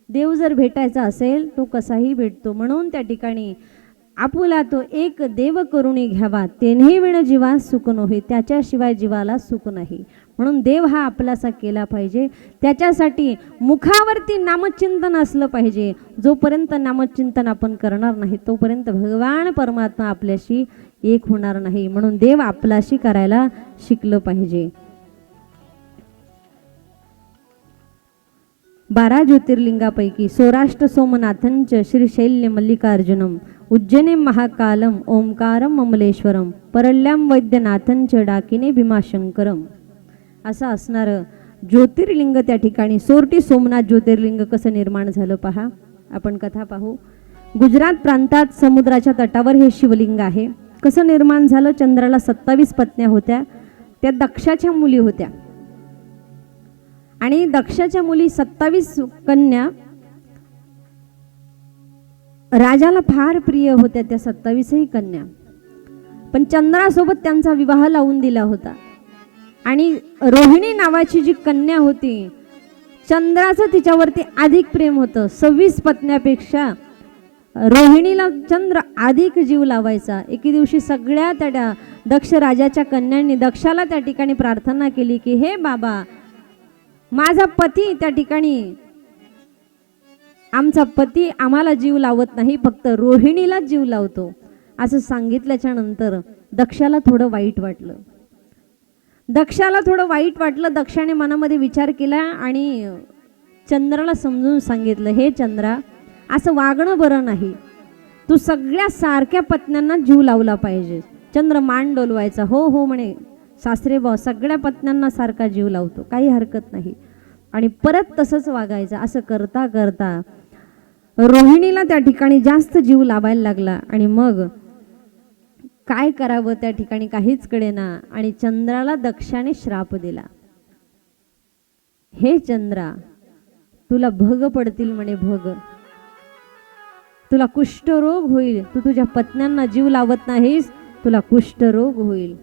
देव जर भेटायचा असेल तो कसाही भेटतो. म्हणून त्या ठिकाणी आपुला तो एक देव करुणी घ्यावा, तेनेही विण जीवा सुख नोहे, त्याच्याशिवाय जीवाला सुख नाही. म्हणून देव हा आपलासा केला पाहिजे. त्याच्यासाठी मुखावरती नामचिंतन असलं पाहिजे. जोपर्यंत नामचिंतन आपण करणार नाही तोपर्यंत भगवान परमात्मा आपल्याशी एक होणार नाही. म्हणून देव आपलाशी करायला शिकलं पाहिजे. 12 ज्योतिर्लिंगापैकी सौराष्ट्र सोमनाथंच श्रीशैल्य मल्लिकार्जुनम उज्जैने महाकालम ओंकारम अमलेश्वरम परल्याम वैद्यनाथंच डाकिने भीमाशंकरम. असं असणारं ज्योतिर्लिंग त्या ठिकाणी सोरटी सोमनाथ ज्योतिर्लिंग कसं निर्माण झालं पहा. आपण कथा पाहू. गुजरात प्रांतात समुद्राच्या तटावर हे शिवलिंग आहे. कसं निर्माण झालं. चंद्राला 27 पत्न्या होत्या. त्या दक्षाच्या मुली होत्या आणि दक्षाच्या मुली 27 कन्या राजाला फार प्रिय होत्या. त्या 27ही कन्या, पण चंद्रासोबत त्यांचा विवाह लावून दिला होता. आणि रोहिणी नावाची जी कन्या होती, चंद्राचं तिच्यावरती अधिक प्रेम होतं. 26 पत्न्यापेक्षा रोहिणीला चंद्र अधिक जीव लावायचा. एके दिवशी सगळ्या त्या दक्ष राजाच्या कन्यांनी दक्षाला त्या ठिकाणी प्रार्थना केली की हे बाबा, माझा पती त्या ठिकाणी, आमचा पती आम्हाला जीव लावत नाही, फक्त रोहिणीला जीव लावतो. असं सांगितल्याच्या नंतर दक्षाला थोडं वाईट वाटलं. दक्षाने मनामध्ये विचार केला आणि चंद्राला समजून सांगितलं, हे चंद्रा, असं वागणं बरं नाही. तू सगळ्या सारख्या पत्न्यांना जीव लावला पाहिजे. चंद्र मान डोलवायचा. हो हो म्हणे, सासरेबुवा सगळ्या पत्न्यांना सारखा जीव लावतो, काही हरकत नाही, आणि परत तसंच वागायचं. असं करता करता रोहिणीला त्या ठिकाणी जास्त जीव लावायला लागला आणि मग काय करावं त्या ठिकाणी काहीच कळेना. आणि चंद्राला दक्षाने श्राप दिला, हे चंद्रा, तुला भग पडतील म्हणे, भग, तुला कुष्ठरोग होईल, तू तुझ्या पत्न्यांना जीव लावत नाहीस, तुला कुष्ठरोग होईल.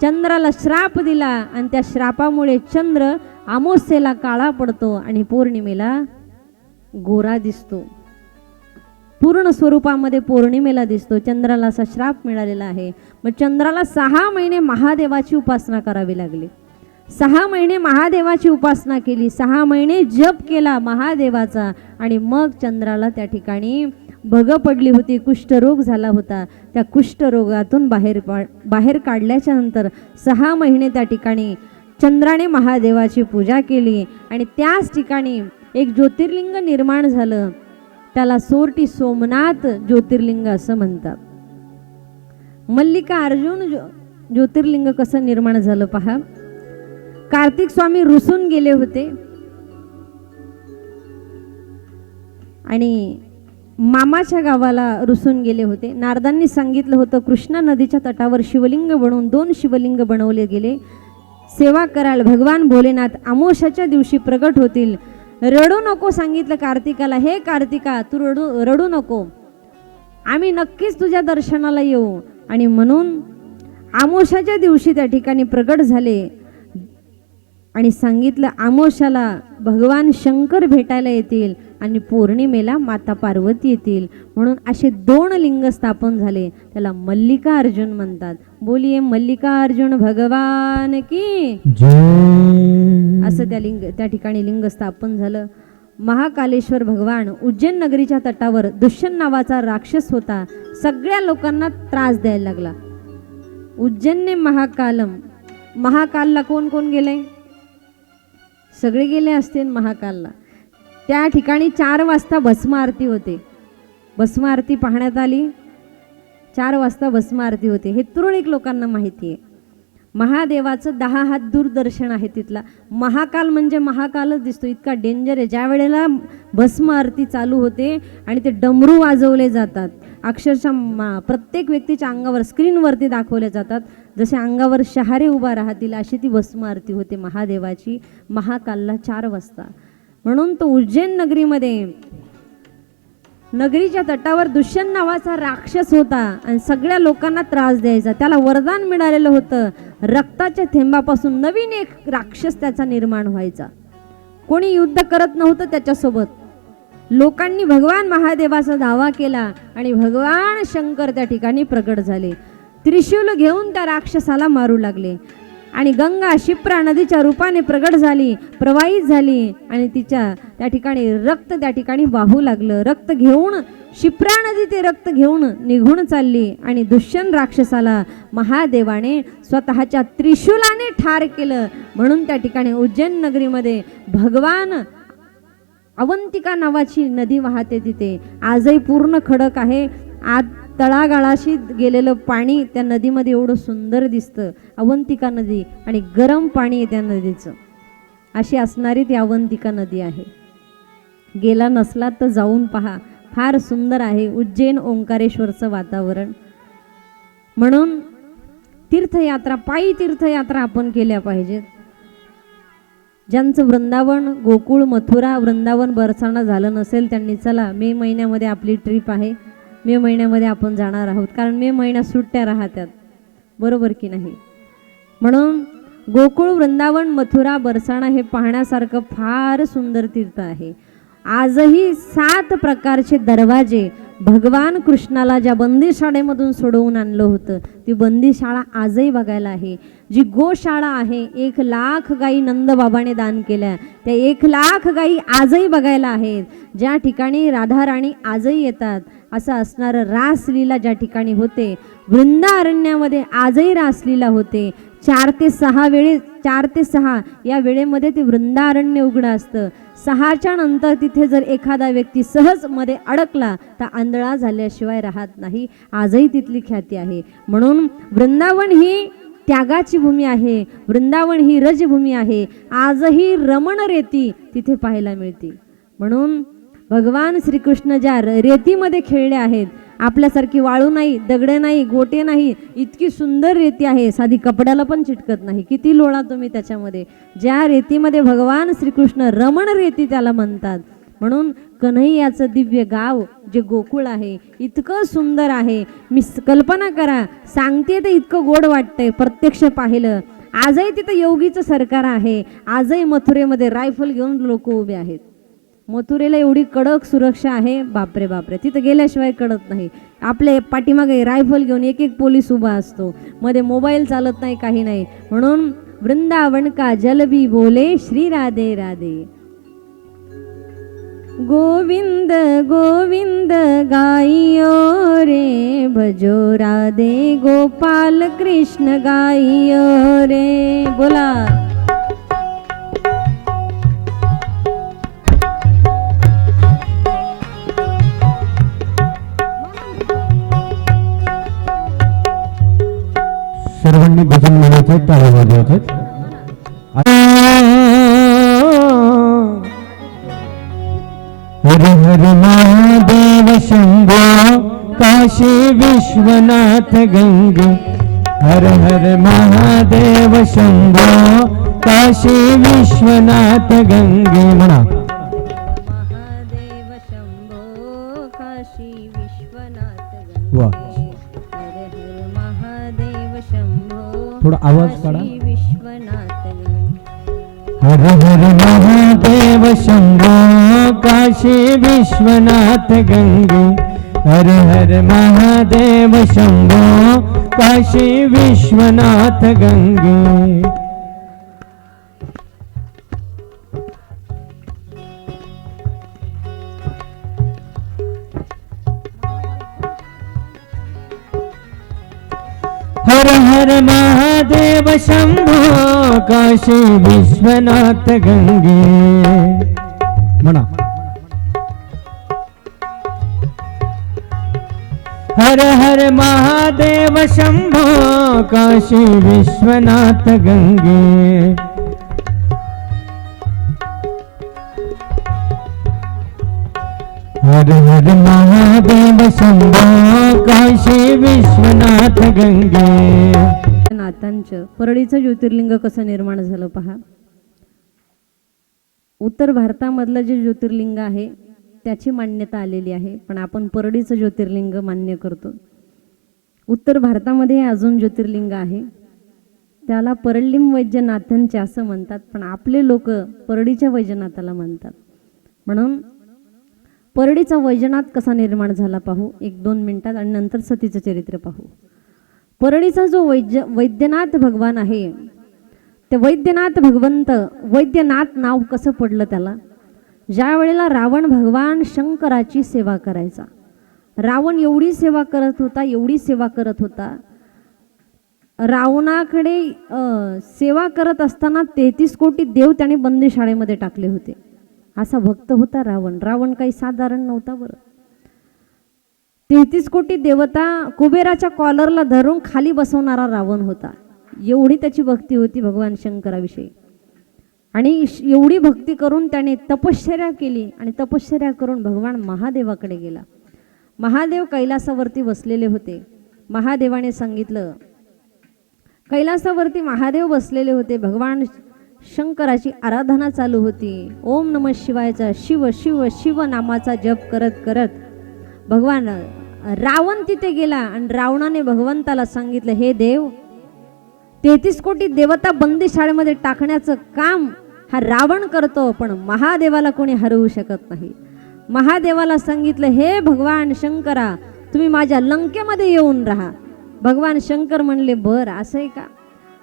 चंद्राला श्राप दिला आणि त्या श्रापामुळे चंद्र अमावस्येला काळा पडतो आणि पौर्णिमेला गोरा दिसतो. पूर्ण स्वरूपामध्ये पौर्णिमेला दिसतो. चंद्राला असा श्राप मिळालेला आहे. मग चंद्राला 6 महिने महादेवाची उपासना करावी लागली. 6 महिने महादेवाची उपासना केली, 6 महिने जप केला महादेवाचा, आणि मग चंद्राला त्या ठिकाणी भग पडली होती, कुष्ठरोग झाला होता. त्या कुष्ठरोगातून बाहेर काढल्याच्या नंतर 6 महिने त्या ठिकाणी चंद्राने महादेवाची पूजा केली आणि त्याच ठिकाणी एक ज्योतिर्लिंग निर्माण झालं. त्याला सोरटी सोमनाथ ज्योतिर्लिंग असं म्हणतात. मल्लिकार्जुन ज्योतिर्लिंग कसं निर्माण झालं पहा. कार्तिक स्वामी रुसून गेले होते आणि मामाच्या गावाला रुसून गेले होते. नारदांनी सांगितलं होतं कृष्णा नदीच्या तटावर शिवलिंग बनवून 2 शिवलिंग बनवले गेले. सेवा कराल भगवान भोलेनाथ अमावस्याच्या दिवशी प्रगट होतील. रडू नको सांगितलं कार्तिकाला, हे कार्तिका तू रडू नको, आम्ही नक्कीच तुझ्या दर्शनाला येऊ. आणि म्हणून अमावस्याच्या दिवशी त्या ठिकाणी प्रगट झाले आणि सांगितलं अमावस्याला भगवान शंकर भेटायला येतील आणि पौर्णिमेला माता पार्वती येतील. म्हणून असे 2 लिंग स्थापन झाले. त्याला मल्लिकार्जुन म्हणतात. बोलिये मल्लिकार्जुन भगवान की जय. असं त्या ठिकाणी लिंग स्थापन झालं. महाकालेश्वर भगवान उज्जैन नगरीच्या तटावर दुष्यंत नावाचा राक्षस होता. सगळ्या लोकांना त्रास द्यायला लागला. उज्जैनने महाकालम, महाकालला कोण कोण गेले? सगळे गेले असतील महाकालला. त्या ठिकाणी 4 वाजता भस्म आरती होते. भस्म आरती पाहण्यात आली. 4 वाजता भस्म आरती होते. हे तुरळक लोकांना माहिती आहे. महादेवाचं 10 हात दूरदर्शन आहे तिथला. महाकाल म्हणजे महाकालच दिसतो, इतका डेंजर आहे. ज्या वेळेला भस्म आरती चालू होते आणि ते डमरू वाजवले जातात, अक्षरशः प्रत्येक व्यक्तीच्या अंगावर स्क्रीनवरती दाखवले जातात, जसे अंगावर शहारे उभा राहतील अशी ती भस्म आरती होते महादेवाची. महाकालला 4 वाजता. म्हणून तो उज्जैन नगरीमध्ये नगरीच्या तटावर दुष्यंत नावाचा राक्षस होता आणि सगळ्या लोकांना त्रास द्यायचा. त्याला वरदान मिळालेलं होतं, रक्ताच्या थेंबापासून नवीन एक राक्षस त्याचा निर्माण व्हायचा. कोणी युद्ध करत नव्हतं त्याच्यासोबत. लोकांनी भगवान महादेवाचा दावा केला आणि भगवान शंकर त्या ठिकाणी प्रगट झाले. त्रिशूल घेऊन त्या राक्षसाला मारू लागले आणि गंगा शिप्रा नदीच्या रूपाने प्रगट झाली, प्रवाहित झाली आणि तिच्या त्या ठिकाणी रक्त त्या ठिकाणी वाहू लागलं. रक्त घेऊन शिप्रा नदी ते रक्त घेऊन निघून चालली आणि दुष्यंत राक्षसाला महादेवाने स्वतःच्या त्रिशूलाने ठार केलं. म्हणून त्या ठिकाणी उज्जैन नगरीमध्ये भगवान अवंतिका नावाची नदी वाहते. तिथे आजही पूर्ण खडक आहे. आत तळागाळाशी गेलेलं पाणी त्या नदीमध्ये एवढं सुंदर दिसतं. अवंतिका नदी आणि गरम पाणी आहे त्या नदीचं. अशी असणारी ती अवंतिका नदी आहे. गेला नसला तर जाऊन पहा, फार सुंदर आहे उज्जैन ओंकारेश्वरचं वातावरण. म्हणून तीर्थयात्रा, पायी तीर्थयात्रा आपण केल्या पाहिजेत. ज्यांचं वृंदावन, गोकुळ, मथुरा, वृंदावन, बरसाणा झालं नसेल त्यांनी चला, मे महिन्यामध्ये आपली ट्रिप आहे. मे महिन्यामध्ये आपण जाणार आहोत, कारण मे महिन्यात सुट्ट्या राहतात, बरोबर की नाही. म्हणून गोकुळ, वृंदावन, मथुरा, बरसाणा हे पाहण्यासारखं फार सुंदर तीर्थ आहे. आजही 7 प्रकारचे दरवाजे भगवान कृष्णाला ज्या बंदीशाळेमधून सोडवून आणलं होतं ती बंदीशाळा आजही बघायला आहे. जी गोशाळा आहे, 1,00,000 गायी नंदबाबाने दान केल्या, त्या 1,00,000 गायी आजही बघायला आहेत. ज्या ठिकाणी राधाराणी आजही येतात. असं असणारं रासलीला ज्या ठिकाणी होते, वृंदारण्यामध्ये आजही रासलीला होते. 4 ते 6 या वेळेमध्ये ते वृंदारण्य उघडं असतं. 6च्या नंतर तिथे जर एखादा व्यक्ती सहज मध्ये अडकला तर आंधळा झाल्याशिवाय राहत नाही. आजही तिथली ख्याती आहे. म्हणून वृंदावन ही त्यागाची भूमी आहे. वृंदावन ही रजभूमी आहे. आजही रमण रेती तिथे पाहायला मिळते. म्हणून भगवान श्रीकृष्ण ज्या रेतीमध्ये खेळले आहेत, आपल्यासारखी वाळू नाही, दगडे नाही, गोटे नाही, इतकी सुंदर रेती आहे, साधी कपड्याला पण चिटकत नाही. किती लोळा तुम्ही त्याच्यामध्ये. ज्या रेतीमध्ये भगवान श्रीकृष्ण रमण रेती त्याला म्हणतात. म्हणून कन्हैयाचं दिव्य गाव जे गोकुळ आहे इतकं सुंदर आहे. मी कल्पना करा, सांगते तर इतकं गोड वाटतंय. प्रत्यक्ष पाहिलं. आजही तिथं योगीचं सरकार आहे. आजही मथुरेमध्ये रायफल घेऊन लोक उभे आहेत. मथुरेला एवढी कडक सुरक्षा आहे, बापरे बापरे, तिथं गेल्याशिवाय कळत नाही. आपले पाठीमागे रायफल घेऊन एक एक पोलीस उभा असतो. मध्ये मोबाईल चालत नाही, काही नाही. म्हणून वृंदावन का जल भी बोले श्री राधे राधे. गोविंद गोविंद गाइयो रे, भजो राधे गोपाल कृष्ण गाइयो रे. बोला. सर्वांनी भजन म्हणायचे, टाळ्या वाजवायचे. हर हर महादेव शंभो काशी विश्वनाथ गंगे. हर हर महादेव शंभो काशी विश्वनाथ गंगे. म्हणा. महादेव शंभो काशी विश्वनाथ गंगे. वा. हर हर महादेव शंभो थोडा आवाज काढा. काशी विश्वनाथ गंगे. हर हर महादेव शंभो काशी विश्वनाथ गंगे. हर हर महादेव शंभो काशी विश्वनाथ गंगे. हर हर महादेव शंभो काशी विश्वनाथ गंगे. म्हणा. हर हर महादेव शंभो काशी विश्वनाथ गंगे. हर हर महादेव शंभो काशी विश्वनाथ गंगे. नाथांचं परळीचं ज्योतिर्लिंग कसं निर्माण झालं पहा. उत्तर भारतामधलं जे ज्योतिर्लिंग आहे त्याची मान्यता आलेली आहे, पण आपण परळीचं ज्योतिर्लिंग मान्य करतो. उत्तर भारतामध्ये अजून ज्योतिर्लिंग आहे, त्याला परळीम वैद्यनाथांचे असं म्हणतात, पण आपले लोक परळीच्या वैजनाथाला म्हणतात. म्हणून परळीचा वैजनाथ कसा निर्माण झाला पाहू 1-2 मिनिटात, आणि नंतर सतीचं चरित्र पाहू. परळीचा जो वैद्यनाथ भगवान आहे, ते वैद्यनाथ भगवंत, वैद्यनाथ नाव कसं पडलं त्याला? ज्या वेळेला रावण भगवान शंकराची सेवा करायचा, रावण एवढी सेवा करत होता, एवढी सेवा करत होता, रावणाकडे सेवा करत असताना 33 कोटी देव त्याने बंदीशाळेमध्ये टाकले होते. असा भक्त होता रावण. रावण काही साधारण नव्हता बरं. 33 कोटी देवता कुबेराच्या कॉलरला धरून खाली बसवणारा रावण होता. एवढी त्याची भक्ती होती भगवान शंकराविषयी. आणि एवढी भक्ती करून त्याने तपश्चर्या केली, आणि तपश्चर्या करून भगवान महादेवाकडे गेला. महादेव कैलासावरती बसलेले होते. महादेवाने सांगितलं, कैलासावरती महादेव बसलेले होते, भगवान शंकराची आराधना चालू होती. ओम नमः शिवायचा शिव शिव शिव नामाचा जप करत करत भगवान रावण तिथे गेला, आणि रावणाने भगवंताला सांगितलं, हे देव, 33 कोटी देवता बंदीशाळेमध्ये टाकण्याचं काम हा रावण करतो, पण महादेवाला कोणी हरवू शकत नाही. महादेवाला सांगितलं, हे भगवान शंकरा, तुम्ही माझ्या लंकेमध्ये येऊन राहा. भगवान शंकर म्हणले, बर असं आहे का?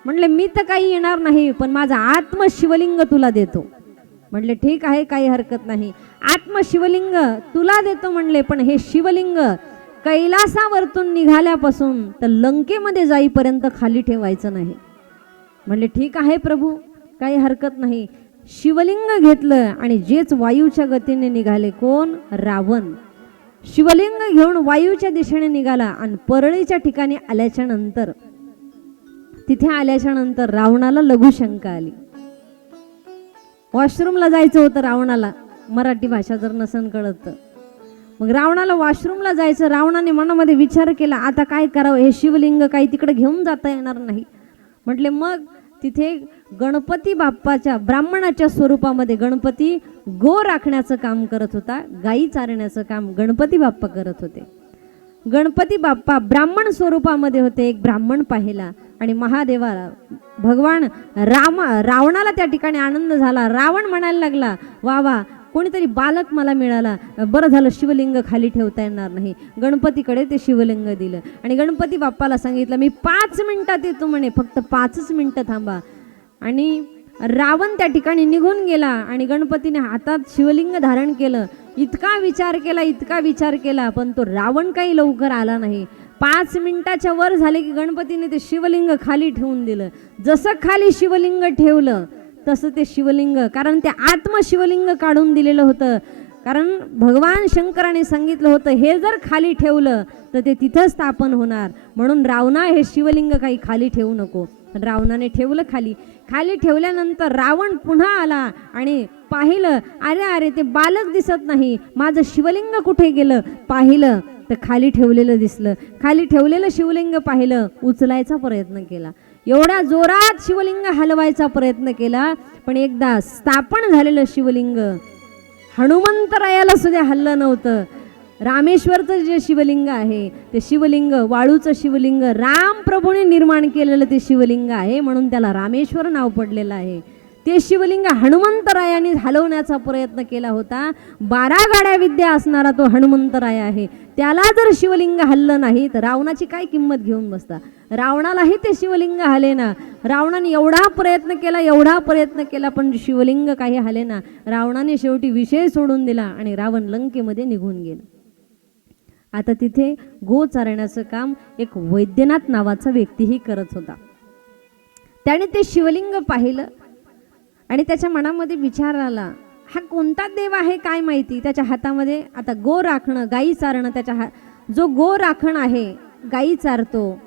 म्हणले, मी तर काही येणार नाही, पण माझा आत्मशिवलिंग तुला देतो. म्हणले, ठीक आहे, काही हरकत नाही, आत्मशिवलिंग तुला देतो म्हणले, पण हे शिवलिंग कैलासावरतून निघाल्यापासून तर लंकेमध्ये जाईपर्यंत खाली ठेवायचं नाही. म्हणले, ठीक आहे प्रभू, काही हरकत नाही. शिवलिंग घेतलं आणि जेच वायूच्या गतीने निघाले. कोण? रावण. शिवलिंग घेऊन वायूच्या दिशेने निघाला, आणि परळीच्या ठिकाणी आल्याच्या नंतर तिथे आल्याच्या नंतर रावणाला लघुशंका आली. वॉशरूमला जायचं होतं रावणाला, मराठी भाषा जर नसन कळत तर. मग रावणाला वॉशरूमला जायचं. रावणाने मनामध्ये विचार केला, आता काय करावं, हे शिवलिंग काही तिकडे घेऊन जाता येणार नाही. म्हटले मग तिथे गणपती बाप्पाच्या ब्राह्मणाच्या स्वरूपामध्ये गणपती गो राखण्याचं काम करत होता, गायी चारण्याचं काम गणपती बाप्पा करत होते. गणपती बाप्पा ब्राह्मण स्वरूपामध्ये होते. एक ब्राह्मण पाहिला आणि महादेवाला भगवान रावणाला त्या ठिकाणी आनंद झाला. रावण म्हणायला लागला, वा वा, कोणीतरी बालक मला मिळाला, बरं झालं, शिवलिंग खाली ठेवता येणार नाही. गणपतीकडे ते शिवलिंग दिलं आणि गणपती बाप्पाला सांगितलं, मी 5 मिनिटात येतो म्हणे, फक्त 5च मिनिटं थांबा. आणि रावण त्या ठिकाणी निघून गेला आणि गणपतीने हातात शिवलिंग धारण केलं. इतका विचार केला पण तो रावण काही लवकर आला नाही. 5 मिनिटाच्या वर झाले की गणपतीने ते शिवलिंग खाली ठेवून दिलं. जसं खाली शिवलिंग ठेवलं तसं ते शिवलिंग, कारण ते आत्मशिवलिंग काढून दिलेलं होतं. कारण भगवान शंकराने सांगितलं होतं, हे जर खाली ठेवलं तर ते तिथं स्थापन होणार, म्हणून रावणा हे शिवलिंग काही खाली ठेवू नको. रावणाने ठेवलं खाली. खाली ठेवल्यानंतर रावण पुन्हा आला आणि पाहिलं, अरे अरे, ते बालक दिसत नाही, माझं शिवलिंग कुठे गेलं. पाहिलं तर खाली ठेवलेलं दिसलं. खाली ठेवलेलं शिवलिंग पाहिलं, उचलायचा प्रयत्न केला. एवढा जोरात शिवलिंग हलवायचा प्रयत्न केला, पण एकदा स्थापन झालेलं शिवलिंग हनुमंतरायाला सुद्धा हल्लं नव्हतं. रामेश्वरचं जे शिवलिंग आहे ते शिवलिंग, वाळूचं शिवलिंग, राम प्रभूने निर्माण केलेलं ते शिवलिंग आहे, म्हणून त्याला रामेश्वर नाव पडलेलं आहे. ते शिवलिंग हनुमंतरायाने हलवण्याचा प्रयत्न केला होता. 12 गाड्या विद्या असणारा तो हनुमंतराय आहे. त्याला जर शिवलिंग हल्लं नाही तर रावणाची काय किंमत घेऊन बसता. रावणालाही ते शिवलिंग हलेना. रावणाने एवढा प्रयत्न केला पण शिवलिंग काही हलेना. रावणाने शेवटी विषय सोडून दिला आणि रावण लंकेमध्ये निघून गेला. आता तिथे गो चारण्याचं काम एक वैद्यनाथ नावाचा व्यक्तीही करत होता. त्याने ते शिवलिंग पाहिलं आणि त्याच्या मनामध्ये विचार आला, हा कोणता देव आहे काय माहिती. त्याच्या हातामध्ये आता गो राखणं, गायी चारणं, जो गो राखण आहे, गायी चारतो,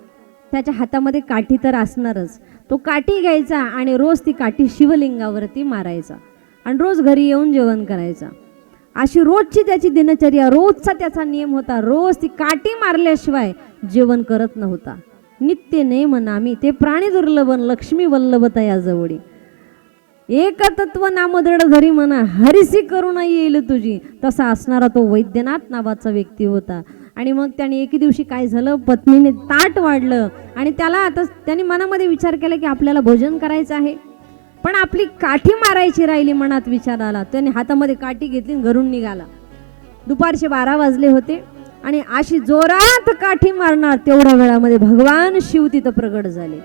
त्याच्या हातामध्ये काठी तर असणारच. तो काठी घ्यायचा आणि रोज ती काठी शिवलिंगावरती मारायचा आणि रोज घरी येऊन जेवण करायचा. अशी रोजची त्याची दिनचर्या, रोजचा त्याचा नियम होता. रोज ती काठी मारल्याशिवाय जेवण करत नव्हता. नित्य नेम नामी ते प्राणी दुर्लभन लक्ष्मी वल्लभ तया जवळी. एक तत्व नामदृढ धरी म्हणा, हरिसी करुणा येईल तुझी. तसा असणारा तो वैद्यनाथ नावाचा व्यक्ती होता. आणि मग त्याने एके दिवशी काय झालं, पत्नीने ताट वाढलं आणि त्याला आता त्याने मनामध्ये विचार केला की आपल्याला भोजन करायचं आहे, पण आपली काठी मारायची राहिली. मनात विचार आला. त्याने हातामध्ये काठी घेतली, घरून निघाला. दुपारचे 12 वाजले होते आणि अशी जोरात काठी मारणार तेवढ्या वेळामध्ये भगवान शिव तिथं प्रगट झाले.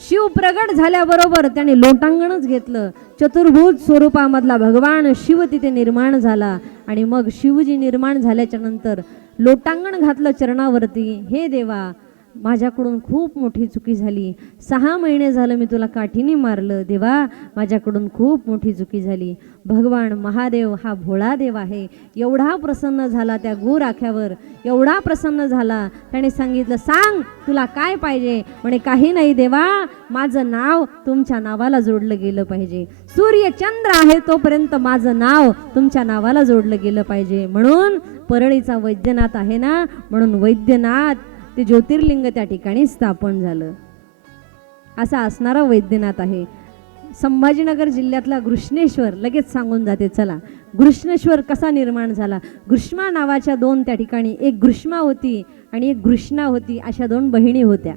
शिव प्रगट झाल्याबरोबर त्याने लोटांगणच घेतलं. चतुर्भुज स्वरूपामधला भगवान शिव तिथे निर्माण झाला. आणि मग शिवजी निर्माण झाल्याच्या नंतर लोटांगण घातलं चरणावरती. हे देवा, माझ्याकडून खूप मोठी चुकी झाली. 6 महिने झालं मी तुला काठीने मारलं. देवा, माझ्याकडून खूप मोठी चुकी झाली. भगवान महादेव हा भोळा देव आहे. एवढा प्रसन्न झाला त्या गो राख्यावर, एवढा प्रसन्न झाला. त्याने सांगितलं, सांग तुला काय पाहिजे. म्हणे, काही नाही देवा, माझं नाव तुमच्या नावाला जोडलं गेलं पाहिजे. सूर्य चंद्र आहे तोपर्यंत माझं नाव तुमच्या नावाला जोडलं गेलं पाहिजे. म्हणून परळीचा वैद्यनाथ आहे ना, म्हणून वैद्यनाथ ते ज्योतिर्लिंग त्या ठिकाणी स्थापन झालं. असा असणारा वैद्यनाथ आहे. संभाजीनगर जिल्ह्यातला घृष्णेश्वर लगेच सांगून जाते. चला, घृष्णेश्वर कसा निर्माण झाला. घृष्मा नावाच्या 2 त्या ठिकाणी, एक घृष्मा होती आणि एक घृष्णा होती, अशा 2 बहिणी होत्या.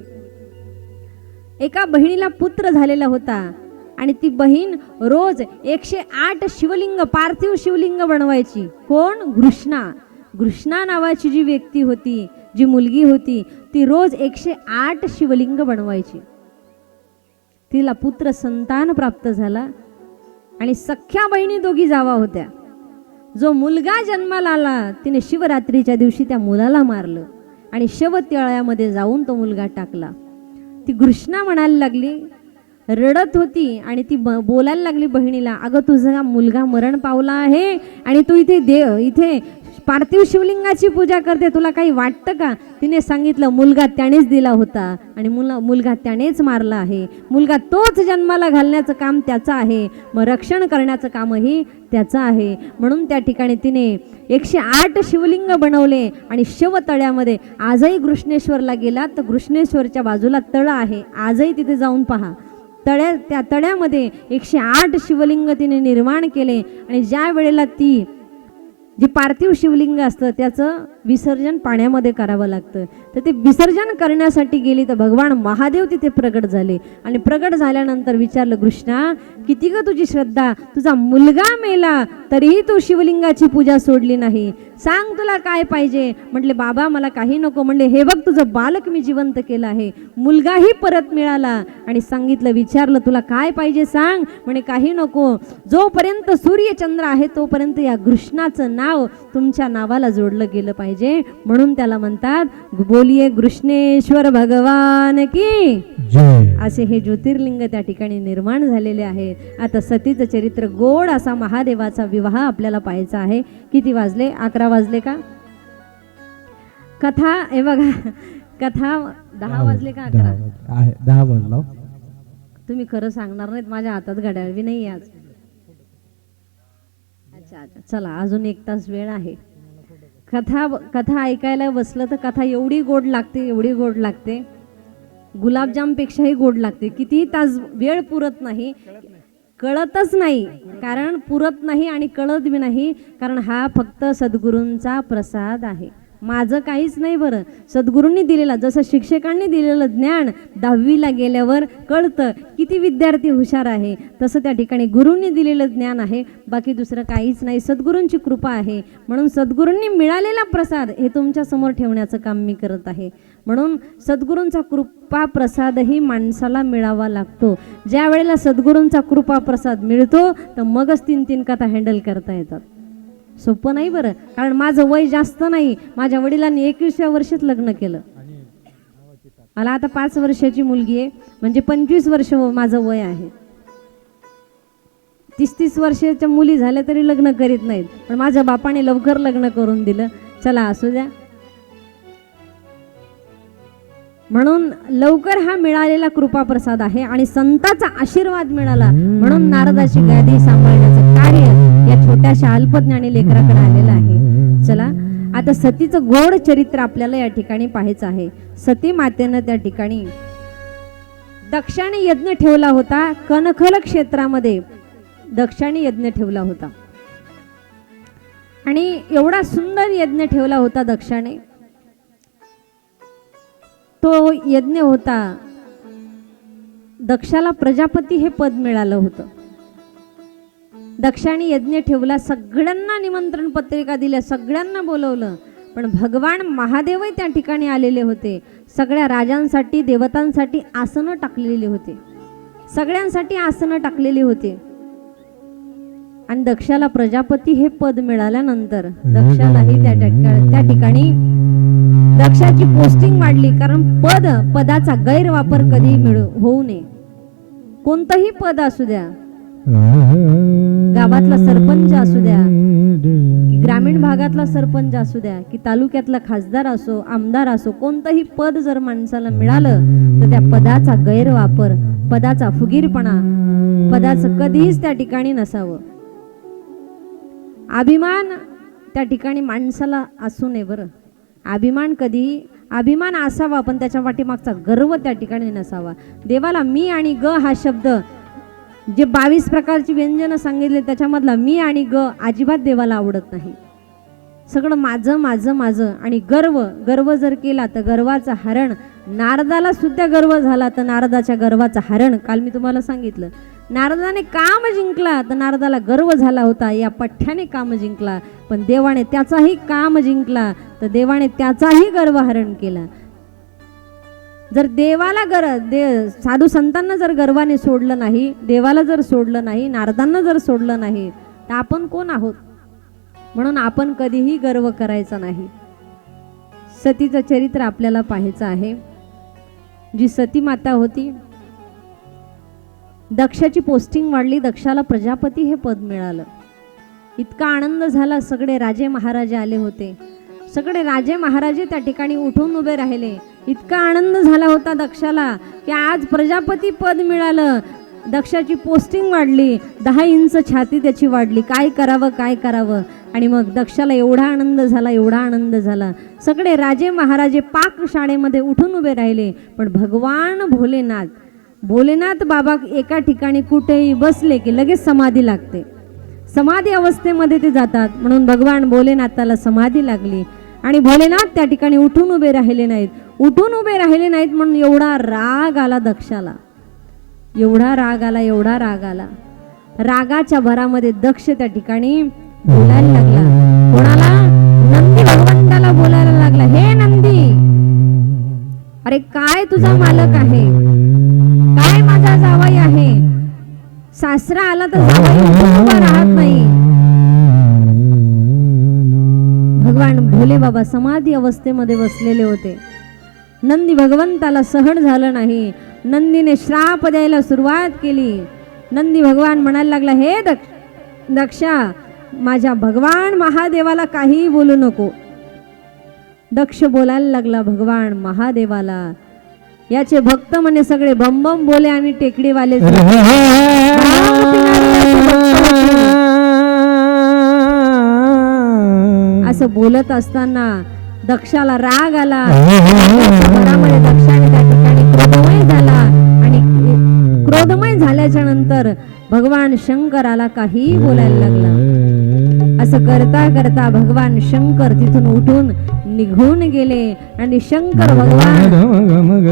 एका बहिणीला पुत्र झालेला होता आणि ती बहीण रोज 108 शिवलिंग, पार्थिव शिवलिंग बनवायची. कोण? घृष्णा. घृष्णा नावाची जी व्यक्ती होती, जी मुलगी होती, ती रोज 108 शिवलिंग बनवायची. तिला पुत्र संतान प्राप्त झाला आणि सख्या बहिणी दोघी जावा होत्या. जो मुलगा जन्माला आला तिने शिवरात्रीच्या दिवशी त्या मुलाला मारलं आणि शवतळ्यामध्ये जाऊन तो मुलगा टाकला. ती घृष्णा म्हणायला लागली, रडत होती आणि ती बोलायला लागली बहिणीला, अगं तुझा मुलगा मरण पावला आहे आणि तू इथे पार्थिव शिवलिंगाची पूजा करते, तुला काही वाटतं का? तिने सांगितलं मुलगा त्यानेच दिला होता आणि मुलगा त्यानेच मारला आहे, मुलगा तोच जन्माला घालण्याचं काम त्याचं आहे, मग रक्षण करण्याचं कामही त्याचं आहे. म्हणून त्या ठिकाणी तिने 108 शिवलिंग बनवले आणि शवतळ्यामध्ये आजही घृष्णेश्वरला गेला तर घृष्णेश्वरच्या बाजूला तळ आहे, आजही तिथे जाऊन पहा. त्या तळ्यामध्ये 108 शिवलिंग तिने निर्माण केले आणि ज्या वेळेला ती जे पार्थिव शिवलिंग असतं त्याचं विसर्जन पाण्यामध्ये करावं लागतं, तर ते विसर्जन करण्यासाठी गेली तर भगवान महादेव तिथे प्रगट झाले आणि प्रगट झाल्यानंतर विचारलं, कृष्णा किती ग तुझी श्रद्धा, तुझा मुलगा मेला तरीही तू शिवलिंगाची पूजा सोडली नाही, सांग तुला काय पाहिजे? म्हटले बाबा मला काही नको. म्हणले हे बघ तुझं बालक मी जिवंत केलं आहे, मुलगाही परत मिळाला. आणि सांगितलं, विचारलं तुला काय पाहिजे सांग. म्हणे काही नको, जोपर्यंत सूर्यचंद्र आहे तोपर्यंत या कृष्णाचं नाव तुमच्या नावाला जोडलं गेलं पाहिजे, म्हणून त्याला म्हणतात बोलिये कृष्णेश्वर भगवान की जय. असे हे ज्योतिर्लिंग त्या ठिकाणी निर्माण झालेले आहे. आता सतीचं चरित्र गोड असा महादेवाचा विवाह आपल्याला पाहायचा आहे. किती वाजले? 11 वाजले का? कथा हे बघा, कथा 10 वाजले का 11? 10 वाजला. तुम्ही खरं सांगणार नाहीत, माझ्या हातात घड्याळ बी नाही आज. अच्छा, चला अजून 1 तास वेळ आहे. कथा ऐकायला बसलं तर कथा एवढी गोड लागते, एवढी गोड लागते, गुलाबजाम पेक्षाही गोड लागते. कितीही तास वेळ पुरत नाही, कळतच नाही, कारण पुरत नाही आणि कळत बी नाही, कारण हा फक्त सद्गुरूंचा प्रसाद आहे, माझं काहीच नाही. बरं, सद्गुरूंनी दिलेला, जसं शिक्षकांनी दिलेलं ज्ञान 10वीला गेल्यावर कळतं किती विद्यार्थी हुशार आहे, तसं त्या ठिकाणी गुरूंनी दिलेलं ज्ञान आहे, बाकी दुसरं काहीच नाही. सद्गुरूंची कृपा आहे, म्हणून सद्गुरूंनी मिळालेला प्रसाद हे तुमच्या समोर ठेवण्याचं काम मी करत आहे. म्हणून सद्गुरूंचा कृपा प्रसादही माणसाला मिळावा लागतो. ज्या वेळेला सद्गुरूंचा कृपा प्रसाद मिळतो तर मगच 3 कथा हँडल करता येतात. सोपं नाही बरं, कारण माझं वय जास्त नाही, माझ्या वडिलांनी 21व्या वर्षात लग्न केलं, मला आता 5 वर्षाची मुलगी आहे, म्हणजे 25 वर्ष माझं वय आहे. 30 वर्षाच्या मुली झाल्या तरी लग्न करीत नाहीत, पण माझ्या बापाने लवकर लग्न करून दिलं. चला असू द्या. म्हणून लवकर हा मिळालेला कृपा प्रसाद आहे आणि संतांचा आशीर्वाद मिळाला, म्हणून नारदाची गादी सांभाळण्याचं कार्य या छोट्याशा अल्पज्ञानी लेकराकडे आलेलं आहे. चला आता सतीचं गोड चरित्र आपल्याला या ठिकाणी पाहायचं आहे. सती मातेनं त्या ठिकाणी दक्षाने यज्ञ ठेवला होता, कणखल क्षेत्रामध्ये दक्षाने यज्ञ ठेवला होता आणि एवढा सुंदर यज्ञ ठेवला होता दक्षाने. तो यज्ञ होता, दक्षाला प्रजापती हे पद मिळालं होतं. दक्षाने यज्ञ ठेवला, सगळ्यांना निमंत्रण पत्रिका दिल्या, सगळ्यांना बोलवलं, पण भगवान महादेवही त्या ठिकाणी आलेले होते. सगळ्या राजांसाठी देवतांसाठी आसनं टाकलेली होती, सगळ्यांसाठी आसनं टाकलेली होती. आणि दक्षाला प्रजापती हे पद मिळाल्यानंतर दक्षालाही त्या ठिकाणी दक्षाची पोस्टिंग वाढली, कारण पदाचा गैरवापर कधी होऊ नये. कोणतंही पद असू द्या, गावातला सरपंच असू द्या, की ग्रामीण भागातला सरपंच असू द्या, की तालुक्यातला खासदार असो, आमदार असो, कोणतंही पद जर माणसाला मिळालं तर त्या पदाचा गैरवापर, पदाचा फुगीरपणा, पदाचं कधीच त्या ठिकाणी नसावं. अभिमान त्या ठिकाणी माणसाला असू नये. बरं, अभिमान असावा, पण त्याच्या पाठीमागचा गर्व त्या ठिकाणी नसावा. देवाला मी आणि ग हा शब्द, जे 22 प्रकारची व्यंजन सांगितले त्याच्यामधला मी आणि ग अजिबात देवाला आवडत नाही. सगळं माझं माझं माझं. आणि गर्व जर केला तर गर्वाचं हरण, नारदाला सुद्धा गर्व झाला तर नारदाच्या गर्वाचं हरण काल मी तुम्हाला सांगितलं. नारदाने काम जिंकला तर नारदाला गर्व झाला होता, या पठ्ठ्याने काम जिंकला, पण देवाने त्याचाही काम जिंकला तर देवाने त्याचाही गर्व हरण केला. जर देवाला साधू संतांना जर गर्वाने सोडलं नाही, देवाला जर सोडलं नाही, नारदांना जर सोडलं नाही, तर आपण कोण आहोत? म्हणून आपण कधीही गर्व करायचा नाही. सतीचं चरित्र आपल्याला पाहायचं आहे. जी सती माता होती, दक्षाची पोस्टिंग वाढली, दक्षाला प्रजापती हे पद मिळालं. इतका आनंद झाला. सगळे राजे महाराजे आले होते. सगळे राजे महाराजे त्या ठिकाणी उठून उभे राहिले. इतका आनंद झाला होता दक्षाला की आज प्रजापती पद मिळालं. दक्षाची पोस्टिंग वाढली. 10 इंच छाती त्याची वाढली. काय करावं काय करावं. आणि मग दक्षाला एवढा आनंद झाला, एवढा आनंद झाला. सगळे राजे महाराजे पाकशाळेमध्ये उठून उभे राहिले. पण भगवान भोलेनाथ बाबा एका ठिकाणी कुठेही बसले की लगेच समाधी लागते. समाधी अवस्थेमध्ये ते जातात. म्हणून भगवान भोलेनाथाला समाधी लागली आणि भोलेनाथ त्या ठिकाणी उठून उभे राहिले नाहीत. उठून उभे राहिले नाहीत म्हणून एवढा राग आला दक्षाला. एवढा राग आला. रागाच्या भरामध्ये दक्ष त्या ठिकाणी बोलायला लागला. कोणाला? नंदी भगवंताला बोलायला लागला. हे नंदी, अरे काय तुझा मालक आहे, काय माझा जावई आहे. सासरा आला तर जावई उभा राहत नाही. भगवान भोले बाबा समाधी अवस्थेमध्ये बसलेले होते. नंदी भगवंताला सहन झालं नाही. नंदीने श्राप द्यायला सुरुवात केली. नंदी भगवान म्हणायला लागला, हे दक्षा, माझ्या भगवान महादेवाला काही बोलू नको. दक्ष बोलायला लागला भगवान महादेवाला. याचे भक्त म्हणे सगळे बंबम बोले आणि टेकडीवाले. असं बोलत असताना दक्षाला राग आला. घरामध्ये दक्षाने त्या ठिकाणी क्रोधमय झाला आणि क्रोधमय झाल्याच्या नंतर भगवान शंकराला काही बोलायला लागला. असं करता करता भगवान शंकर तिथून उठून निघून गेले आणि शंकर भगवान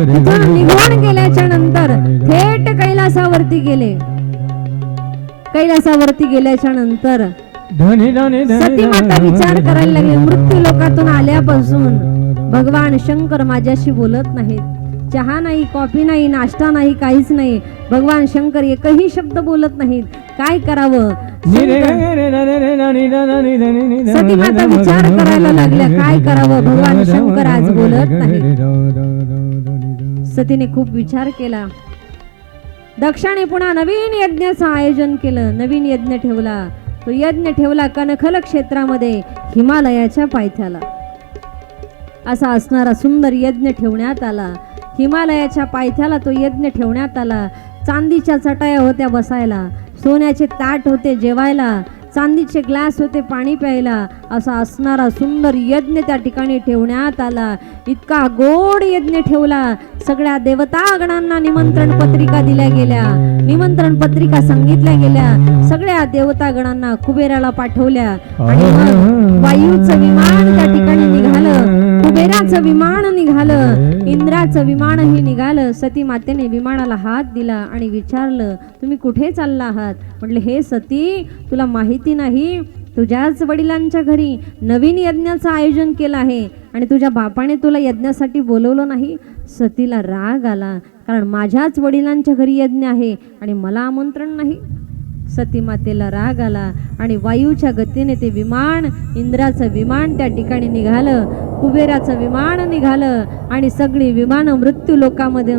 तिथून निघून गेल्याच्या नंतर थेट कैलासावरती गेले. कैलासावरती गेल्याच्या नंतर सती माता विचार करायला लागली. मृत्यू लोकातून आल्यापासून भगवान शंकर माझ्याशी बोलत नाहीत. चहा नाही, कॉफी नाही, नाश्ता नाही, काहीच नाही. भगवान शंकर एकही शब्द बोलत नाहीत. काय करावं? सती माता विचार करायला लागल्या, काय करावं? भगवान शंकर आज बोलत नाही. सतीने खूप विचार केला. दक्षाने पुन्हा नवीन यज्ञाचं आयोजन केलं. नवीन यज्ञ ठेवला. तो यज्ञ ठेवला कनखल क्षेत्रामध्ये हिमालयाच्या पायथ्याला. असा असणारा सुंदर यज्ञ ठेवण्यात आला. हिमालयाच्या पायथ्याला तो यज्ञ ठेवण्यात आला. चांदीच्या चटाया होत्या बसायला, सोन्याचे ताट होते जेवायला, चांदीचे ग्लास होते पाणी प्यायला. असा असणारा सुंदर यज्ञ त्या ठिकाणी ठेवण्यात आला. इतका गोड यज्ञ ठेवला. सगळ्या देवतागणांना निमंत्रण पत्रिका दिल्या गेल्या, निमंत्रण पत्रिका सांगितल्या गेल्या. सगळ्या देवतागणांना कुबेराला पाठवल्या आणि मग वायूचं विमान त्या ठिकाणी निघालं, कुबेराचं विमान निघालं, इंद्राचं विमानही निघालं. सती मातेने विमानाला हात दिला आणि विचारलं, तुम्ही कुठे चालला आहात? म्हटले, हे सती, तुला माहिती नाही, तुझ्याच वडिलांच्या घरी नवीन यज्ञाचं आयोजन केलं आहे आणि तुझ्या बापाने तुला यज्ञासाठी बोलवलं नाही. सतीला राग आला, कारण माझ्याच वडिलांच्या घरी यज्ञ आहे आणि मला आमंत्रण नाही. सती मातेला राग आला आणि वायूच्या गतीने ते विमान, इंद्राचं विमान त्या ठिकाणी निघालं, कुबेराचं विमान निघालं आणि सगळी विमानं मृत्यू लोकामध्ये,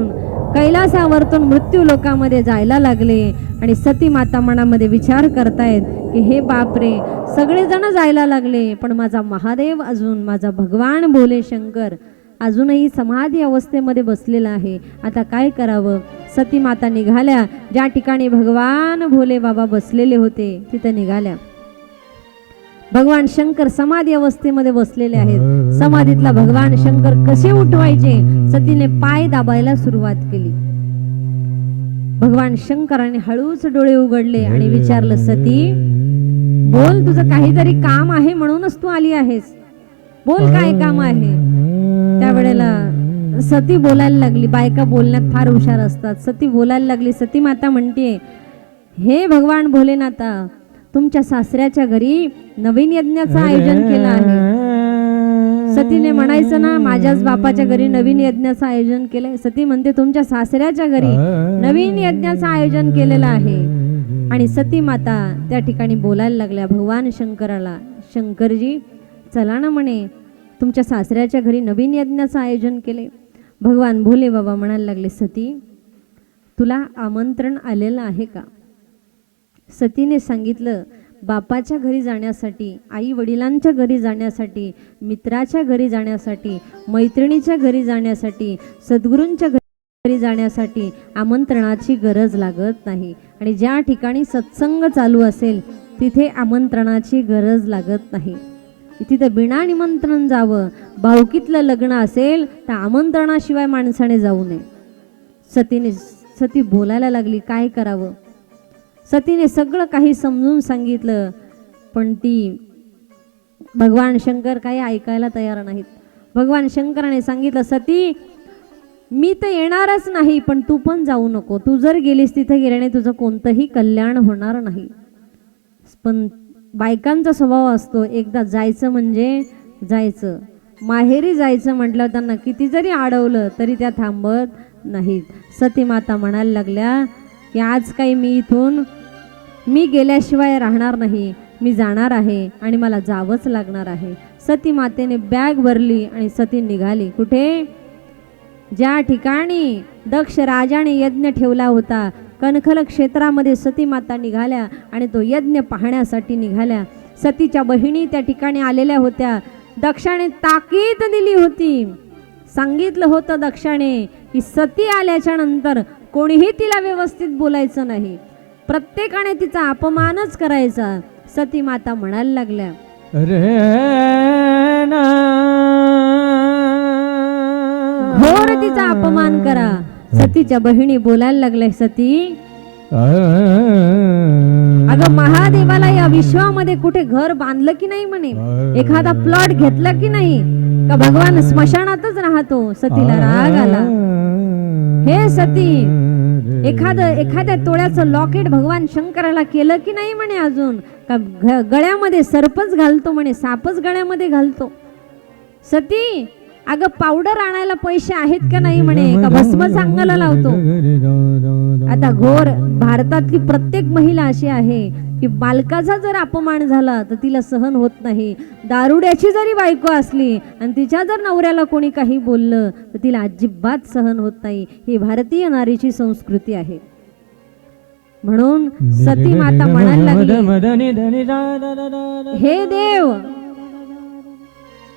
कैलासावरतून मृत्यू लोकामध्ये जायला लागले. आणि सती माता मनामध्ये विचार करतायत की हे बापरे, सगळेजण जायला लागले, पण माझा महादेव अजून, माझा भगवान भोले शंकर अजूनही समाधी अवस्थेमध्ये बसलेला आहे. आता काय करावं? सती माता निघाल्या. ज्या ठिकाणी भगवान भोले बाबा बसलेले होते तिथे निघाल्या. भगवान शंकर समाधी अवस्थेमध्ये बसलेले आहेत. समाधीतला भगवान शंकर कसे उठवायचे? सतीने पाय दाबायला सुरुवात केली. भगवान शंकराने हळूच डोळे उघडले आणि विचारलं, सती, बोल, तुझं काहीतरी काम आहे म्हणूनच तू आली आहेस, बोल, काय काम आहे? त्यावेळेला सती बोलायला लागली. बायका बोलण्यात फार हुशार असतात. सती बोलायला लागली. सती माता म्हणते, हे भगवान भोलेनाथा, तुमच्या सासऱ्याच्या घरी नवीन यज्ञाचं आयोजन केलं आहे. सतीने म्हणायचं ना, माझ्याच बापाच्या घरी नवीन यज्ञाचं आयोजन केलंय. सती म्हणते, तुमच्या सासऱ्याच्या घरी नवीन यज्ञाचं आयोजन केलेलं आहे. आणि सती माता त्या ठिकाणी बोलायला लागल्या भगवान शंकराला, शंकरजी, चला ना म्हणे, तुमच्या सासऱ्याच्या घरी नवीन यज्ञाचं आयोजन केले. भगवान भोले बाबा म्हणायला लागले, सती, तुला आमंत्रण आलेलं आहे का? सतीने सांगितलं, बापाच्या घरी जाण्यासाठी, आई वडिलांच्या घरी जाण्यासाठी, मित्राच्या घरी जाण्यासाठी, मैत्रिणीच्या घरी जाण्यासाठी, सद्गुरूंच्या घरी जाण्यासाठी आमंत्रणाची गरज लागत नाही. आणि ज्या ठिकाणी सत्संग चालू असेल तिथे आमंत्रणाची गरज लागत नाही. तिथं बिना निमंत्रण जावं. भावकीतलं लग्न असेल तर आमंत्रणाशिवाय माणसाने जाऊ नये. सती बोलायला लागली, काय करावं. सतीने सगळं काही समजून सांगितलं, पण ती भगवान शंकर काही ऐकायला तयार नाहीत. भगवान शंकराने सांगितलं, सती मी तर येणारच नाही, पण तू पण जाऊ नको. तू जर गेलीस तिथे गेल्याने तुझं कोणतंही कल्याण होणार नाही. पण बायकांचा स्वभाव असतो, एकदा जायचं म्हणजे जायचं. माहेरी जायचं म्हटलं त्यांना किती जरी अडवलं तरी त्या थांबत नाहीत. सती माता म्हणायला लागल्या की आज काही मी गेल्याशिवाय राहणार नाही, मी जाणार आहे आणि मला जावंच लागणार आहे. सती मातेने बॅग भरली आणि सती निघाली. कुठे? ज्या ठिकाणी दक्ष राजाने यज्ञ ठेवला होता, कणखल क्षेत्रामध्ये सती माता निघाल्या आणि तो यज्ञ पाहण्यासाठी निघाल्या. सतीच्या बहिणी त्या ठिकाणी आलेल्या होत्या. दक्षाने ताकीद दिली होती, सांगितलं होतं दक्षाने की सती आल्याच्या नंतर कोणीही तिला व्यवस्थित बोलायचं नाही, प्रत्येकाने तिचा अपमानच करायचा. सती माता म्हणायला लागल्या, घोर तिचा अपमान करा. सतीच्या बहिणी बोलायला लागल्या, सती अगं महादेवाला या विश्वामध्ये कुठे घर बांधलं की नाही म्हणे, एखादा प्लॉट घेतला की नाही, का भगवान स्मशानातच राहतो. सतीला राग आला. हे सती, एखाद्या तोळ्याचं लॉकेट भगवान शंकराला केलं की नाही म्हणे, अजून का गळ्यामध्ये सर्पच घालतो म्हणे, सापच गळ्यामध्ये घालतो. सती अगं पावडर आणायला पैसे आहेत का नाही म्हणे, का भस्म अंगाला लावतो. आता घोर भारतातली प्रत्येक महिला अशी आहे की बालकाचा जर अपमान झाला तर तिला सहन होत नाही. दारुड्याची जरी बायको असली आणि तिच्या जर नवऱ्याला कोणी काही बोललं तर तिला अजिबात सहन होत नाही. ही भारतीय नारीची संस्कृती आहे. म्हणून सती माता म्हणायला लागली, हे देव,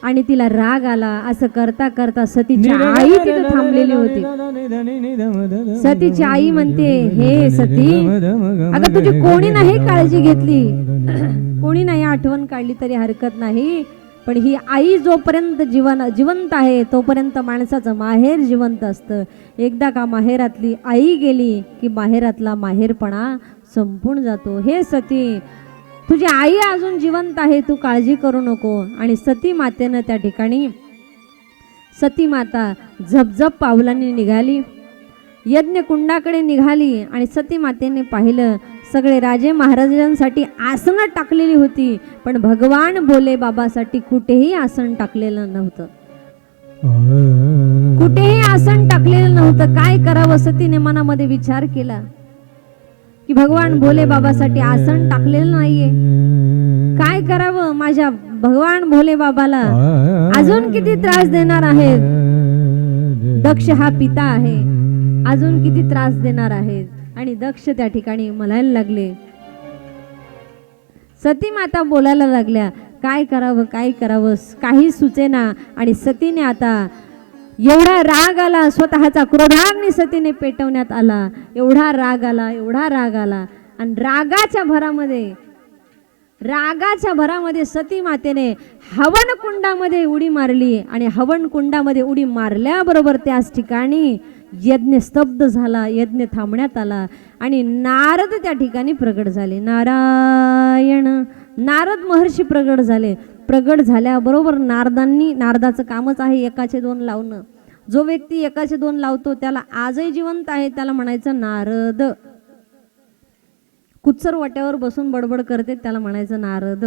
आणि तिला राग आला. असं करता करता सतीची आई तिथे थांबलेली होती. सतीची आई म्हणते, हे सती अगं तुझी कोणी नाही काळजी घेतली, कोणी नाही आठवण काढली तरी हरकत नाही, पण ही आई जोपर्यंत जिवंत आहे तोपर्यंत माणसाचं माहेर जिवंत असतं. एकदा का माहेरातली आई गेली की माहेरातला माहेरपणा संपून जातो. हे सती, तुझी आई अजून जिवंत आहे, तू काळजी करू नको. आणि सती मातेनं त्या ठिकाणी सती माता झपझप पावलांनी निघाली, यज्ञ कुंडाकडे निघाली. आणि सती मातेने पाहिलं, सगळे राजे महाराजांसाठी आसनं टाकलेली होती, पण भगवान भोले बाबासाठी कुठेही आसन टाकलेलं नव्हतं. कुठेही आसन टाकलेलं नव्हतं. काय करावं सतीने मनामध्ये विचार केला की भगवान भोले बाबासाठी आसन टाकलेलं नाहीये, काय करावं. माझ्या भगवान भोले बाबाला अजून किती त्रास देणार आहेत. दक्ष हा पिता आहे, अजून किती त्रास देणार आहेत. आणि दक्ष त्या ठिकाणी म्हणायला लागले, सती माता बोलायला लागल्या, काय करावं काय करावं काही सुचेना. आणि सतीने आता एवढा राग आला, स्वतःचा क्रोधाग्नी सतीने पेटवण्यात आला. एवढा राग आला आणि रागाच्या भरामध्ये सती मातेने हवन कुंडामध्ये उडी मारली. आणि हवन कुंडामध्ये उडी मारल्याबरोबर त्याच ठिकाणी यज्ञ स्तब्ध झाला, यज्ञ थांबण्यात आला. आणि नारद त्या ठिकाणी प्रगट झाले. नारद महर्षी प्रगट झाले. प्रगट झाल्याबरोबर नारदाचं कामच आहे एकाचे दोन लावणं. जो व्यक्ती एकाचे दोन लावतो त्याला आजही जिवंत आहे, त्याला म्हणायचं नारद. कुत्सर वाट्यावर बसून बडबड करते त्याला म्हणायचं नारद.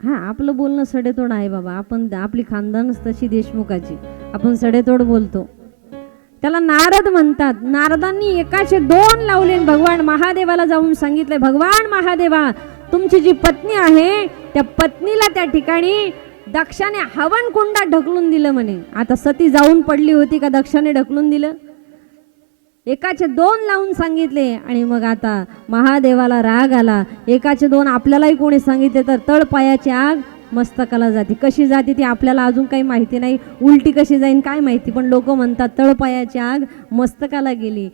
हा, आपलं बोलणं सडेतोड आहे बाबा, आपण आपली खानदानच तशी देशमुखाची, आपण सडेतोड बोलतो, त्याला नारद म्हणतात. नारदांनी एकाचे दोन लावले. भगवान महादेवाला जाऊन सांगितले, भगवान महादेवा, तुमची जी पत्नी आहे त्या पत्नीला त्या ठिकाणी दक्षाने हवन कुंडात ढकलून दिलं म्हणे. आता सती जाऊन पडली होती का दक्षाने ढकलून दिलं? एकाचे 2 लावून सांगितले आणि मग आता महादेवाला राग आला. एकाचे 2 आपल्यालाही कोणी सांगितले तर तळपायाची आग मस्तकाला जाते. कशी जाते ती आपल्याला अजून काही माहिती नाही, उलटी कशी जाईन काय माहिती, पण लोक म्हणतात तळपायाची आग मस्तकाला गेली.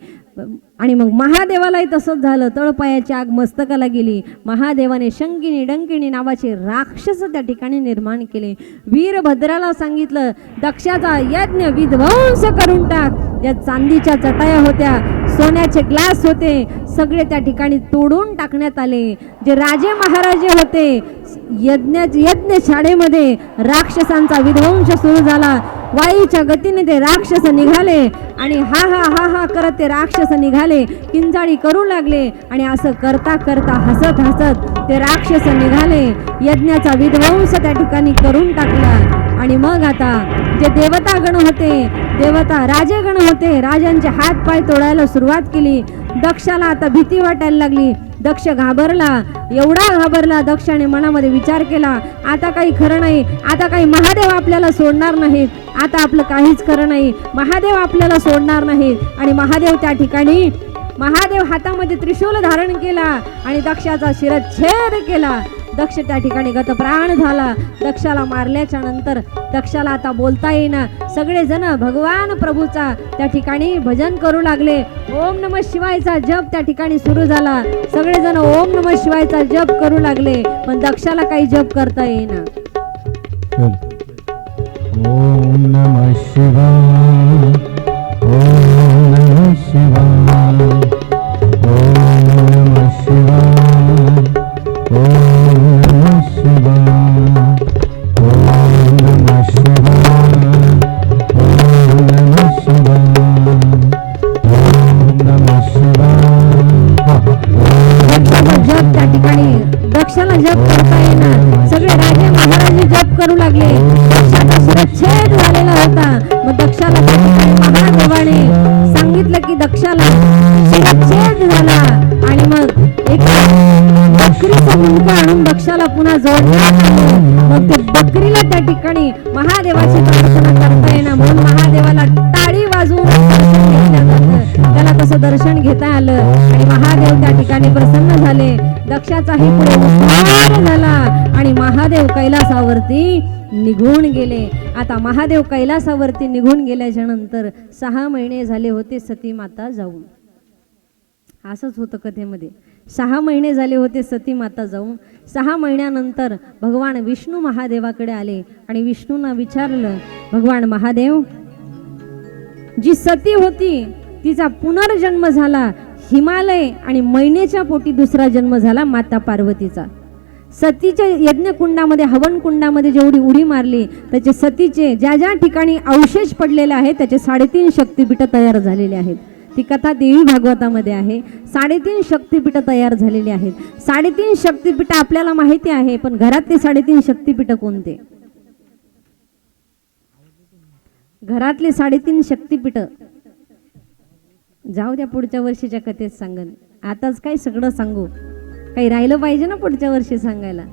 आणि मग महादेवालाही तसंच झालं, तळपायाची आग मस्तकाला गेली. महादेवाने शंकिनी डंकिनी नावाचे राक्षस त्या ठिकाणी निर्माण केले. वीरभद्राला सांगितलं दक्षाचा यज्ञ विध्वंस करून टाक. या चांदीच्या चटाया होत्या, सोन्याचे ग्लास होते, सगळे त्या ठिकाणी तोडून टाकण्यात आले. जे राजे महाराजे होते, यज्ञ शाळेमध्ये राक्षसांचा विध्वंस सुरू झाला. वायूच्या गतीने ते राक्षस निघाले आणि हा हा हा हा करत ते राक्षस निघाले, किंचाळी करू लागले. आणि असं करता करता हसत हसत ते राक्षस निघाले, यज्ञाचा विध्वंस त्या ठिकाणी करून टाकला. आणि मग आता जे देवतागण होते, देवता राजेगण होते, राजांचे हात पाय तोडायला सुरुवात केली. दक्षाला आता भीती वाटायला लागली. दक्ष घाबरला, एवढा घाबरला. दक्षाने मनामध्ये विचार केला आता काही खरं नाही, आता काही महादेव आपल्याला सोडणार नाहीत, आता आपलं काहीच खरं नाही, महादेव आपल्याला सोडणार नाहीत. आणि महादेव त्या ठिकाणी, महादेव हातामध्ये त्रिशूल धारण केला आणि दक्षाचा शिरच्छेद केला. दक्ष त्या ठिकाणी गतप्राण झाला. दक्षाला मारल्याच्या नंतर दक्षाला आता बोलता येईना. सगळेजण भगवान प्रभूचा त्या ठिकाणी भजन करू लागले. ओम नमः शिवायचा जप त्या ठिकाणी सुरू झाला. सगळेजण ओम नमः शिवायचा जप करू लागले, पण दक्षाला काही जप करता येईना. ओम नमः शिवाय, ओम नमः शिवाय, ओम नमः शिवाय, ओम नमः शिवाय, ओम नमः शिवाय, ओम नमः शिवाय, ओम नमः शिवाय. दक्षाचा जप त्या ठिकाणी, दक्षाला जप करता येईना. सगळे राजे महाराजे जप करू लागले. दक्षाचा शिरच्छेद झालेला होता. मग दक्षाला त्या ठिकाणी महादेवाने सांगितलं की दक्षाला शिरच्छेद झाला. आणि मग एक बकरीचं मुंडकं आणून दक्षाला पुन्हा जोडण्यात आलं. मग ते बकरीला त्या ठिकाणी महादेवाची प्रार्थना करता येणार म्हणून महादेवाला टाळी वाजवून घेतलं जातं. त्याला तसं दर्शन घेता आलं आणि महादेव त्या ठिकाणी प्रसन्न झाले. दक्षाचाही पुढे उद्धार झाला आणि महादेव कैलासावरती निघून गेले. आता महादेव कैलासावरती निघून गेल्याच्या नंतर 6 महिने झाले होते सती माता जाऊन. असंच होतं कथेमध्ये. 6 महिने झाले होते सती माता जाऊन. 6 महिन्यानंतर भगवान विष्णू महादेवाकडे आले आणि विष्णूंना विचारलं, भगवान महादेव, जी सती होती तिचा पुनर्जन्म झाला. हिमालय आणि मैनेच्या पोटी दुसरा जन्म झाला माता पार्वतीचा. सतीच्या यज्ञकुंडामध्ये, हवन कुंडामध्ये जेवढी उडी मारली त्याचे सतीचे ज्या ज्या ठिकाणी अवशेष पडलेले आहेत त्याचे 3.5 शक्तिपीठ तयार झालेले आहेत. ती कथा देवी भागवतामध्ये आहे. 3.5 शक्तिपीठ तयार झालेली आहेत. 3.5 शक्तिपीठ आपल्याला माहिती आहे, पण घरातले 3.5 शक्तिपीठ कोणते? घरातले 3.5 शक्तिपीठ जाऊ द्या, पुढच्या वर्षीच्या कथेत सांगन. आताच काय सगळं सांगू, काही राहिलं पाहिजे ना पुढच्या वर्षी सांगायला.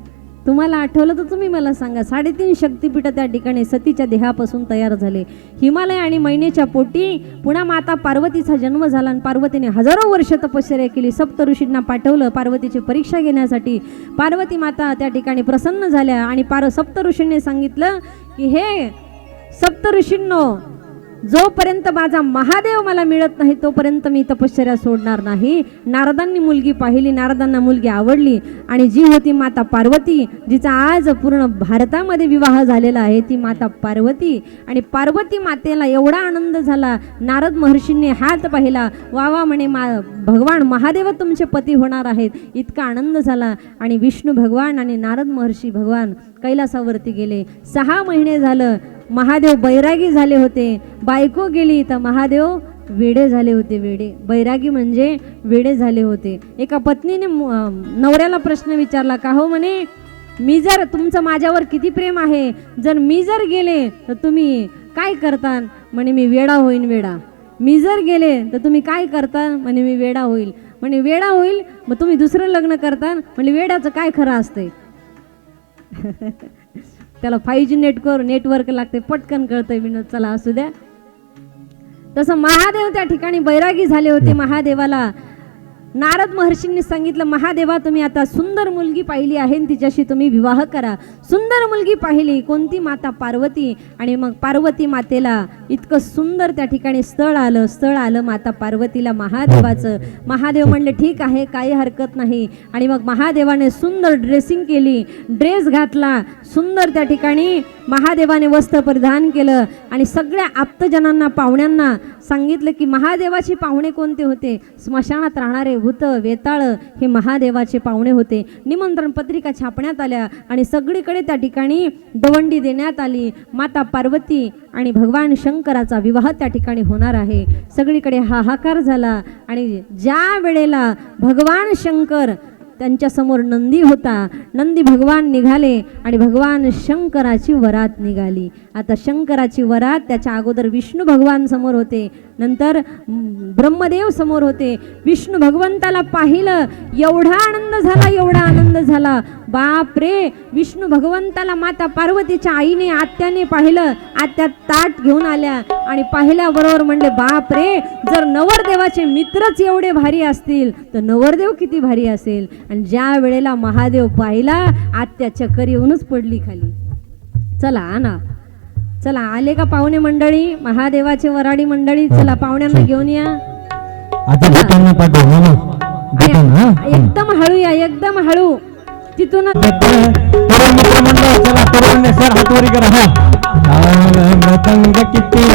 तुम्हाला आठवलं तर तुम्ही मला सांगा. 3.5 शक्तिपीठ त्या ठिकाणी सतीच्या देहापासून तयार झाले. हिमालय आणि मैनेच्या पोटी पुन्हा माता पार्वतीचा जन्म झाला आणि पार्वतीने हजारो वर्ष तपश्चर्या केली. सप्त ऋषींना पाठवलं पार्वतीची परीक्षा घेण्यासाठी. पार्वती माता त्या ठिकाणी प्रसन्न झाल्या आणि सप्त ऋषींनी सांगितलं की हे सप्त ऋषींनो, जोपर्यंत माझा महादेव मला मिळत नाही तोपर्यंत मी तपश्चर्या सोडणार नाही. नारदांनी मुलगी पाहिली, नारदांना मुलगी आवडली आणि जी होती माता पार्वती, जिचा आज पूर्ण भारतामध्ये विवाह झालेला आहे, ती माता पार्वती. आणि पार्वती मातेला एवढा आनंद झाला, नारद महर्षींनी हात पाहिला, वा वा म्हणे, भगवान महादेव तुमचे पती होणार आहेत. इतका आनंद झाला आणि विष्णू भगवान आणि नारद महर्षी भगवान कैलासावरती गेले. 6 महिने झालं महादेव बैरागी झाले होते. बायको गेली तर महादेव वेडे झाले होते. वेडे, बैरागी म्हणजे वेडे झाले होते. एका पत्नीने नवऱ्याला प्रश्न विचारला, का हो म्हणे, मी जर, तुमचं माझ्यावर किती प्रेम आहे, जर मी जर गेले तर तुम्ही काय करता? म्हणे मी वेडा होईन. वेडा, मी जर गेले तर तुम्ही काय करता? म्हणे मी वेडा होईल. म्हणे वेडा होईल, मग तुम्ही दुसरं लग्न करता? म्हणजे वेड्याचं काय खरं असतंय? त्याला 5G नेटवर्क लागते, पटकन कळतंय विनोद. चला असू द्या. तसं महादेव त्या ठिकाणी बैरागी झाले होते. महादेवाला नारद महर्षींनी सांगितलं, महादेवा तुम्ही आता सुंदर मुलगी पाहिली आहे आणि तिच्याशी तुम्ही विवाह करा. सुंदर मुलगी पाहिली, कोणती? माता पार्वती. आणि मग पार्वती मातेला इतकं सुंदर त्या ठिकाणी स्थळ आलं माता पार्वतीला महादेवाचं. महादेव म्हणले ठीक आहे, काही हरकत नाही. आणि मग महादेवाने सुंदर ड्रेसिंग केली, ड्रेस घातला, सुंदर त्या ठिकाणी महादेवाने वस्त्र परिधान केलं आणि सगळ्या आप्तजनांना, पाहुण्यांना सांगितलं की महादेवाचे पाहुणे कोणते होते? स्मशानात राहणारे भूत, वेताळ हे महादेवाचे पाहुणे होते. निमंत्रण पत्रिका छापण्यात आल्या आणि सगळीकडे त्या ठिकाणी दवंडी देण्यात आली. माता पार्वती आणि भगवान शंकराचा विवाह त्या ठिकाणी होणार आहे. सगळीकडे हाहाकार झाला. आणि ज्या वेळेला भगवान शंकर त्यांच्या समोर नंदी होता, नंदी भगवान निघाले आणि भगवान शंकराची वरात निघाली. आता शंकराची वरात, त्याच्या अगोदर विष्णू भगवान समोर होते, नंतर ब्रह्मदेव समोर होते. विष्णू भगवंताला पाहिलं, एवढा आनंद झाला, बाप रे. विष्णू भगवंताला माता पार्वतीच्या आईने, आत्याने पाहिलं. आत्या ताट घेऊन आल्या आणि पाहिल्याबरोबर म्हणले, बाप रे, जर नवरदेवाचे मित्रच एवढे भारी असतील तर नवरदेव किती भारी असेल. आणि ज्या वेळेला महादेव पाहिला, आत्या चक्कर येऊनच पडली खाली. चला आले का पाहुणे मंडळी, महादेवाचे वराडी मंडळी? चला पाहुण्यांना घेऊन या. आता भेटून पाठव ना एकदम हळू या, एकदम हळू. तिथून तरुण मित्र मंडळ, चला तरुण सर हातवरी करा. हा मृतंग किती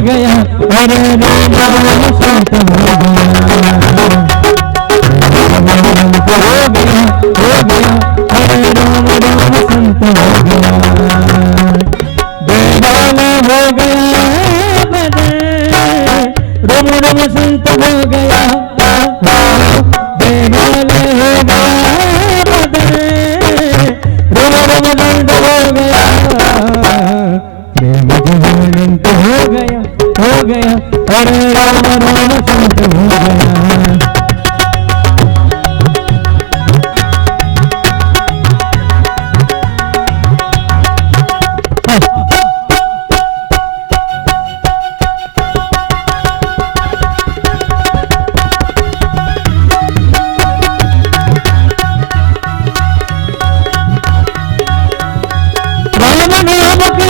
गया अरे राम संत हो गया अरे राम संत हो गया देवाला हो गया राम संत हो गया देवाला हो गया प्रेम जहानंत हो गया अरे राम संत हो गया राम नाम